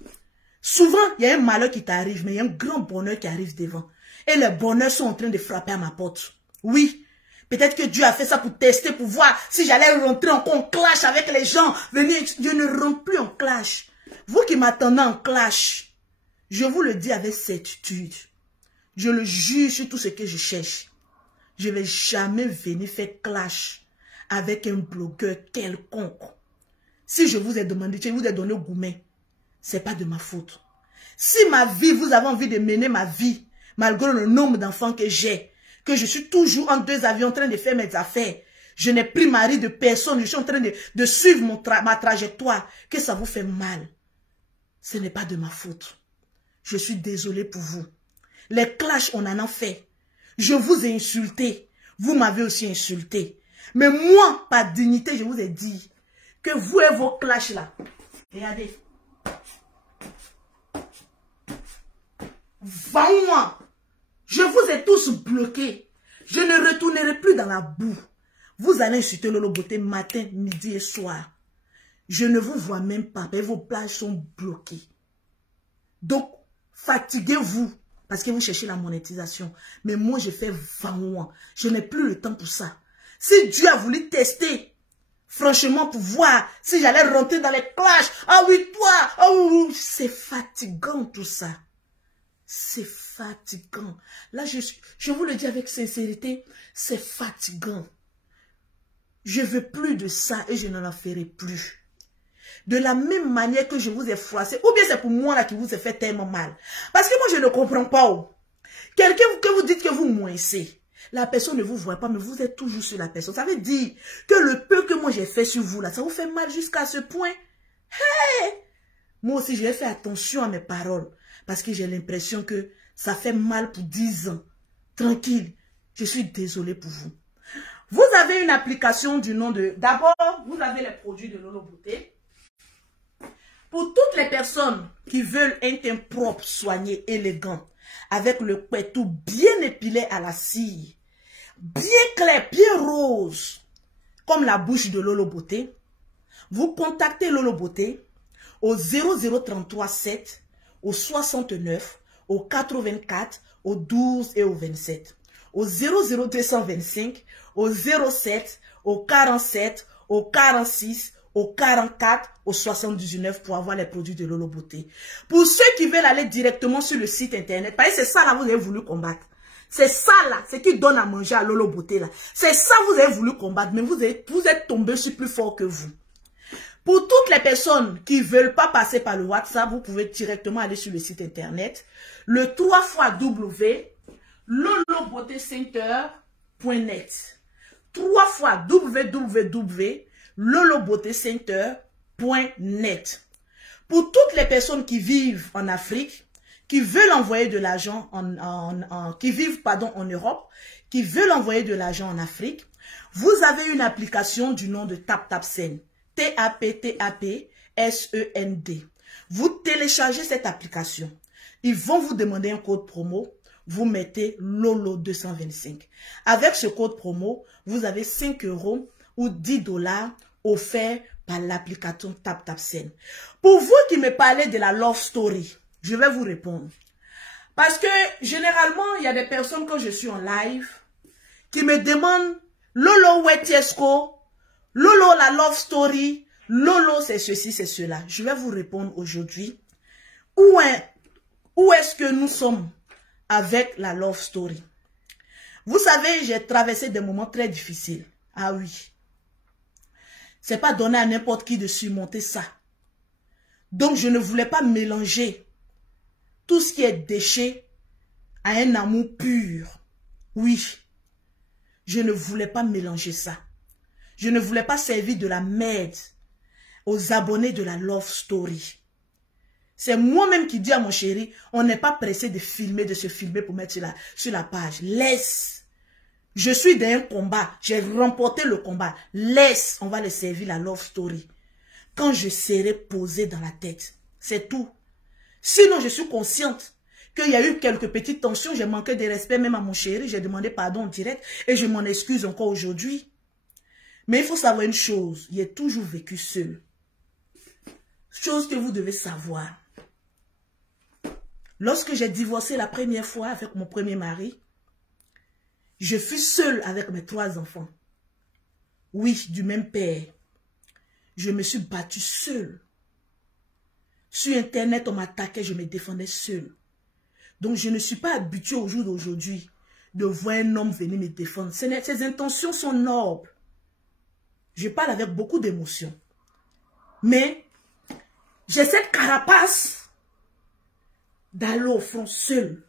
Souvent, il y a un malheur qui t'arrive, mais il y a un grand bonheur qui arrive devant. Et les bonheurs sont en train de frapper à ma porte. Oui, peut-être que Dieu a fait ça pour tester, pour voir si j'allais rentrer en clash avec les gens. Venir, Dieu ne rentre plus en clash. Vous qui m'attendez en clash, je vous le dis avec certitude. Je le jure sur tout ce que je cherche. Je ne vais jamais venir faire clash avec un blogueur quelconque. Si je vous ai demandé, je vous ai donné gourmet, ce n'est pas de ma faute. Si ma vie, vous avez envie de mener ma vie, malgré le nombre d'enfants que j'ai, que je suis toujours en 2 avions en train de faire mes affaires, je n'ai pris mari de personne, je suis en train de suivre ma trajectoire, que ça vous fait mal. Ce n'est pas de ma faute. Je suis désolée pour vous. Les clashs, on en a fait. Je vous ai insulté. Vous m'avez aussi insulté. Mais moi, par dignité, je vous ai dit que vous et vos clashs là, regardez. Moi, je vous ai tous bloqués. Je ne retournerai plus dans la boue. Vous allez insulter Lolo Beauté matin, midi et soir. Je ne vous vois même pas, mais vos plages sont bloquées. Donc, fatiguez-vous, parce que vous cherchez la monétisation. Mais moi, je fais 20 mois. Je n'ai plus le temps pour ça. Si Dieu a voulu tester, franchement, pour voir si j'allais rentrer dans les clashs. Ah oui, toi, oh, c'est fatigant tout ça. C'est fatigant. Là, je vous le dis avec sincérité, c'est fatigant. Je veux plus de ça et je n'en en ferai plus. De la même manière que je vous ai froissé, ou bien c'est pour moi là qui vous ai fait tellement mal. Parce que moi, je ne comprends pas. Oh. Quelqu'un que vous dites que vous moissez, la personne ne vous voit pas, mais vous êtes toujours sur la personne. Ça veut dire que le peu que moi j'ai fait sur vous là, ça vous fait mal jusqu'à ce point. Hey! Moi aussi, je vais faire attention à mes paroles. Parce que j'ai l'impression que ça fait mal pour 10 ans. Tranquille, je suis désolée pour vous. Vous avez une application du nom de... D'abord, vous avez les produits de Lolo Beauté. Pour toutes les personnes qui veulent un teint propre, soigné, élégant, avec le couetou bien épilé à la cire, bien clair, bien rose, comme la bouche de Lolo Beauté, vous contactez Lolo Beauté au 0033 7, au 69, au 84, au 12 et au 27, au 00225, au 07, au 47, au 46, au 44, au 79 pour avoir les produits de Lolo Beauté. Pour ceux qui veulent aller directement sur le site internet, parce que c'est ça là vous avez voulu combattre. C'est ça là, c'est qui donne à manger à Lolo Beauté là. C'est ça vous avez voulu combattre, mais vous êtes tombé sur plus fort que vous. Pour toutes les personnes qui ne veulent pas passer par le WhatsApp, vous pouvez directement aller sur le site internet, le 3xw.lolobeautécenter.net. 3xw.lolobeautécenter.net. Pour toutes les personnes qui vivent en Afrique, qui veulent envoyer de l'argent qui vivent en Europe, qui veulent envoyer de l'argent en Afrique, vous avez une application du nom de TapTapSend. TAPTAPSEND. Vous téléchargez cette application. Ils vont vous demander un code promo. Vous mettez Lolo 225. Avec ce code promo, vous avez 5 € ou 10 $ offerts par l'application TapTapSend. Pour vous qui me parlez de la love story, je vais vous répondre. Parce que généralement, il y a des personnes quand je suis en live qui me demandent Lolo Wetiesco, Lolo la love story, Lolo c'est ceci, c'est cela. Je vais vous répondre aujourd'hui. Où est-ce que nous sommes avec la love story? Vous savez, j'ai traversé des moments très difficiles. Ah oui. C'est pas donné à n'importe qui de surmonter ça. Donc je ne voulais pas mélanger tout ce qui est déchet à un amour pur. Oui. Je ne voulais pas mélanger ça. Je ne voulais pas servir de la merde aux abonnés de la love story. C'est moi-même qui dis à mon chéri, on n'est pas pressé de filmer, de se filmer pour mettre sur la page. Laisse. Je suis dans un combat. J'ai remporté le combat. Laisse. On va le servir la love story. Quand je serai posée dans la tête. C'est tout. Sinon, je suis consciente qu'il y a eu quelques petites tensions, j'ai manqué de respect même à mon chéri, j'ai demandé pardon en direct et je m'en excuse encore aujourd'hui. Mais il faut savoir une chose, il est toujours vécu seul. Chose que vous devez savoir. Lorsque j'ai divorcé la première fois avec mon premier mari, je fus seule avec mes 3 enfants. Oui, du même père. Je me suis battue seule. Sur Internet, on m'attaquait, je me défendais seule. Donc, je ne suis pas habituée au jour d'aujourd'hui de voir un homme venir me défendre. Ses intentions sont nobles. Je parle avec beaucoup d'émotion. Mais, j'ai cette carapace d'aller au front seule.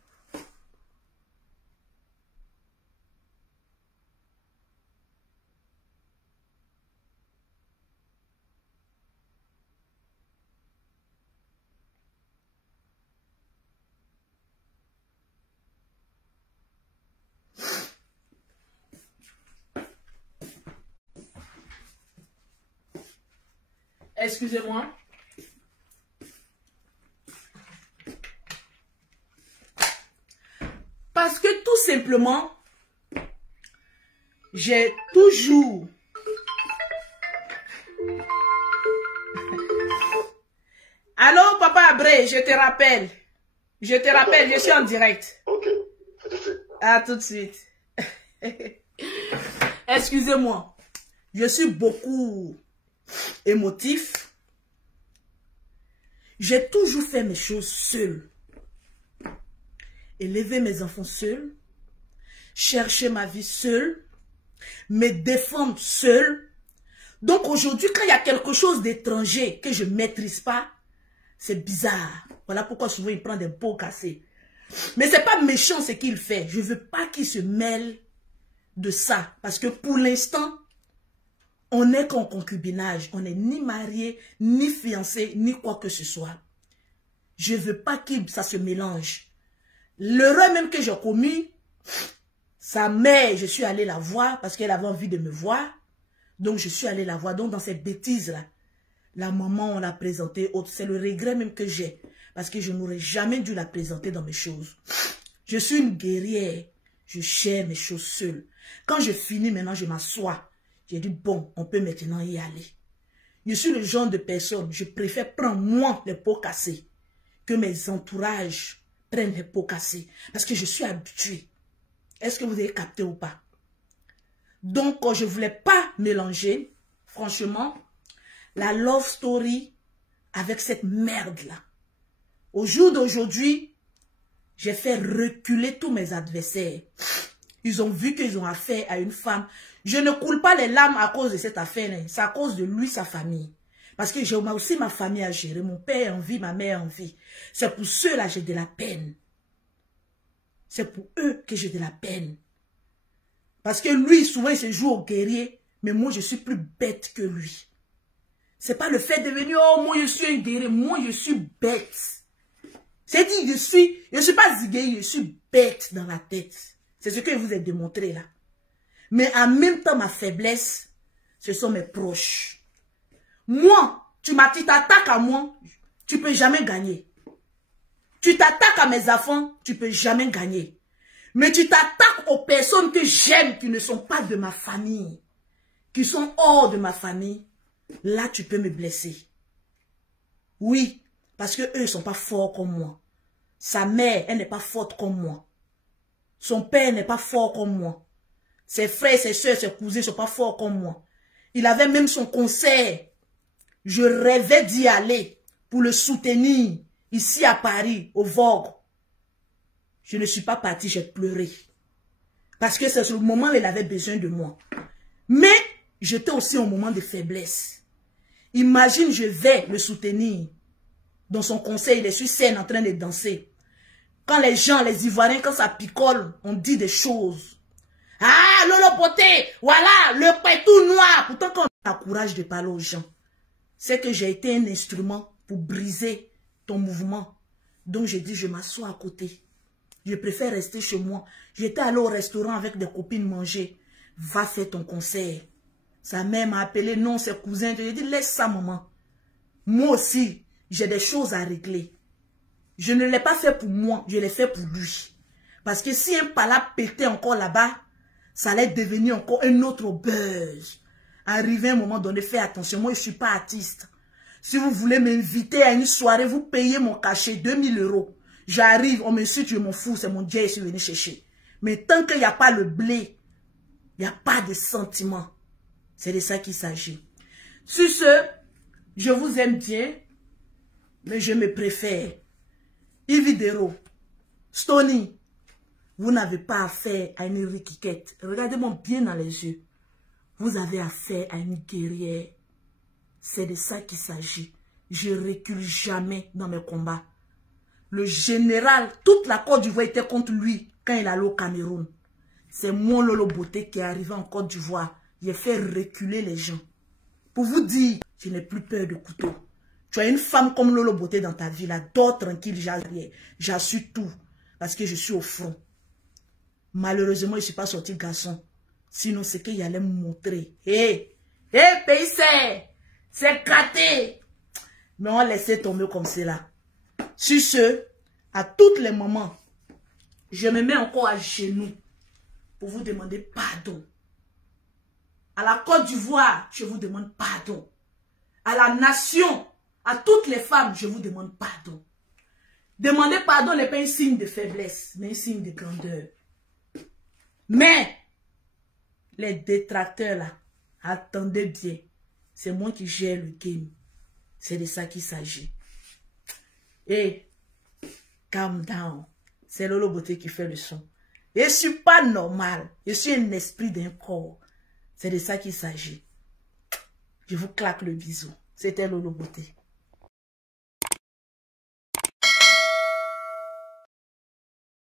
Excusez-moi. Parce que tout simplement, j'ai toujours... Allô, Papa Abré, je te rappelle. Je te rappelle, je suis en direct. Ok. À tout de suite. Excusez-moi. Je suis beaucoup émotif. J'ai toujours fait mes choses seule. Élever mes enfants seule. Chercher ma vie seule. Me défendre seule. Donc aujourd'hui, quand il y a quelque chose d'étranger que je ne maîtrise pas, c'est bizarre. Voilà pourquoi souvent il prend des pots cassés. Mais c'est pas méchant ce qu'il fait. Je veux pas qu'il se mêle de ça. Parce que pour l'instant, on n'est qu'en concubinage. On n'est ni marié, ni fiancé, ni quoi que ce soit. Je veux pas que ça se mélange. L'erreur même que j'ai commis, sa mère, je suis allée la voir parce qu'elle avait envie de me voir. Donc je suis allée la voir. Donc dans cette bêtise-là, la maman, on l'a présentée autre. C'est le regret même que j'ai. Parce que je n'aurais jamais dû la présenter dans mes choses. Je suis une guerrière. Je gère mes choses seule. Quand je finis maintenant, je m'assois. J'ai dit, bon, on peut maintenant y aller. Je suis le genre de personne, je préfère prendre moi les pots cassés que mes entourages prennent les pots cassés. Parce que je suis habituée. Est-ce que vous avez capté ou pas? Donc, quand je ne voulais pas mélanger, franchement, la love story avec cette merde-là. Au jour d'aujourd'hui, j'ai fait reculer tous mes adversaires. Ils ont vu qu'ils ont affaire à une femme. Je ne coule pas les larmes à cause de cette affaire. C'est à cause de lui, sa famille. Parce que j'ai aussi ma famille à gérer. Mon père est en vie, ma mère est en vie. C'est pour ceux-là que j'ai de la peine. C'est pour eux que j'ai de la peine. Parce que lui, souvent, il se joue au guerrier. Mais moi, je suis plus bête que lui. C'est pas le fait de venir, oh, moi, je suis un guerrier. Moi, je suis bête. C'est dit, je suis pas zigué, je suis bête dans la tête. C'est ce que je vous ai démontré là. Mais en même temps, ma faiblesse, ce sont mes proches. Moi, tu t'attaques à moi, tu peux jamais gagner. Tu t'attaques à mes enfants, tu peux jamais gagner. Mais tu t'attaques aux personnes que j'aime, qui ne sont pas de ma famille, qui sont hors de ma famille, là, tu peux me blesser. Oui, parce que eux, ils sont pas forts comme moi. Sa mère, elle n'est pas forte comme moi. Son père n'est pas fort comme moi. Ses frères, ses soeurs, ses cousins ne sont pas forts comme moi. Il avait même son concert. Je rêvais d'y aller pour le soutenir ici à Paris, au Vogue. Je ne suis pas partie, j'ai pleuré. Parce que c'est le moment où il avait besoin de moi. Mais j'étais aussi au moment de faiblesse. Imagine, je vais le soutenir. Dans son concert, il est sur scène en train de danser. Quand les gens, les Ivoiriens, quand ça picole, on dit des choses. Ah, Lolo Beauté, voilà, le pain tout noir. Pourtant, quand on a le courage de parler aux gens, c'est que j'ai été un instrument pour briser ton mouvement. Donc, j'ai dit, je m'assois à côté. Je préfère rester chez moi. J'étais allé au restaurant avec des copines manger. Va faire ton concert. Sa mère m'a appelé, non, ses cousins. J'ai dit, laisse ça, maman. Moi aussi, j'ai des choses à régler. Je ne l'ai pas fait pour moi, je l'ai fait pour lui. Parce que si un pala pétait encore là-bas, ça allait devenir encore un autre buzz. Arrivé à un moment donné, faites attention, moi je ne suis pas artiste. Si vous voulez m'inviter à une soirée, vous payez mon cachet, 2000 €. J'arrive, on m'insulte, je m'en fous, c'est mon Dieu, je suis venu chercher. Mais tant qu'il n'y a pas le blé, il n'y a pas de sentiment. C'est de ça qu'il s'agit. Sur ce, je vous aime bien, mais je me préfère. Ividero, Stony, vous n'avez pas affaire à une riquiquette. Regardez-moi bien dans les yeux. Vous avez affaire à une guerrière. C'est de ça qu'il s'agit. Je ne recule jamais dans mes combats. Le général, toute la Côte d'Ivoire était contre lui quand il allait au Cameroun. C'est mon Lolo Beauté qui est arrivé en Côte d'Ivoire. Il a fait reculer les gens. Pour vous dire, je n'ai plus peur de couteau. Tu as une femme comme Lolo Beauté dans ta vie, là, dors tranquille, j'assure tout. Parce que je suis au front. Malheureusement, je ne suis pas sorti garçon. Sinon, c'est qu'il allait me montrer. Hé, pays, c'est gâté. Mais on laissait tomber comme cela. Sur ce, à tous les moments, je me mets encore à genoux pour vous demander pardon. À la Côte d'Ivoire, je vous demande pardon. À la nation, à toutes les femmes, je vous demande pardon. Demander pardon n'est pas un signe de faiblesse, mais un signe de grandeur. Mais, les détracteurs là, attendez bien. C'est moi qui gère le game. C'est de ça qu'il s'agit. Et, calm down. C'est Lolo Beauté qui fait le son. Je ne suis pas normal. Je suis un esprit d'un corps. C'est de ça qu'il s'agit. Je vous claque le bisou. C'était Lolo Beauté.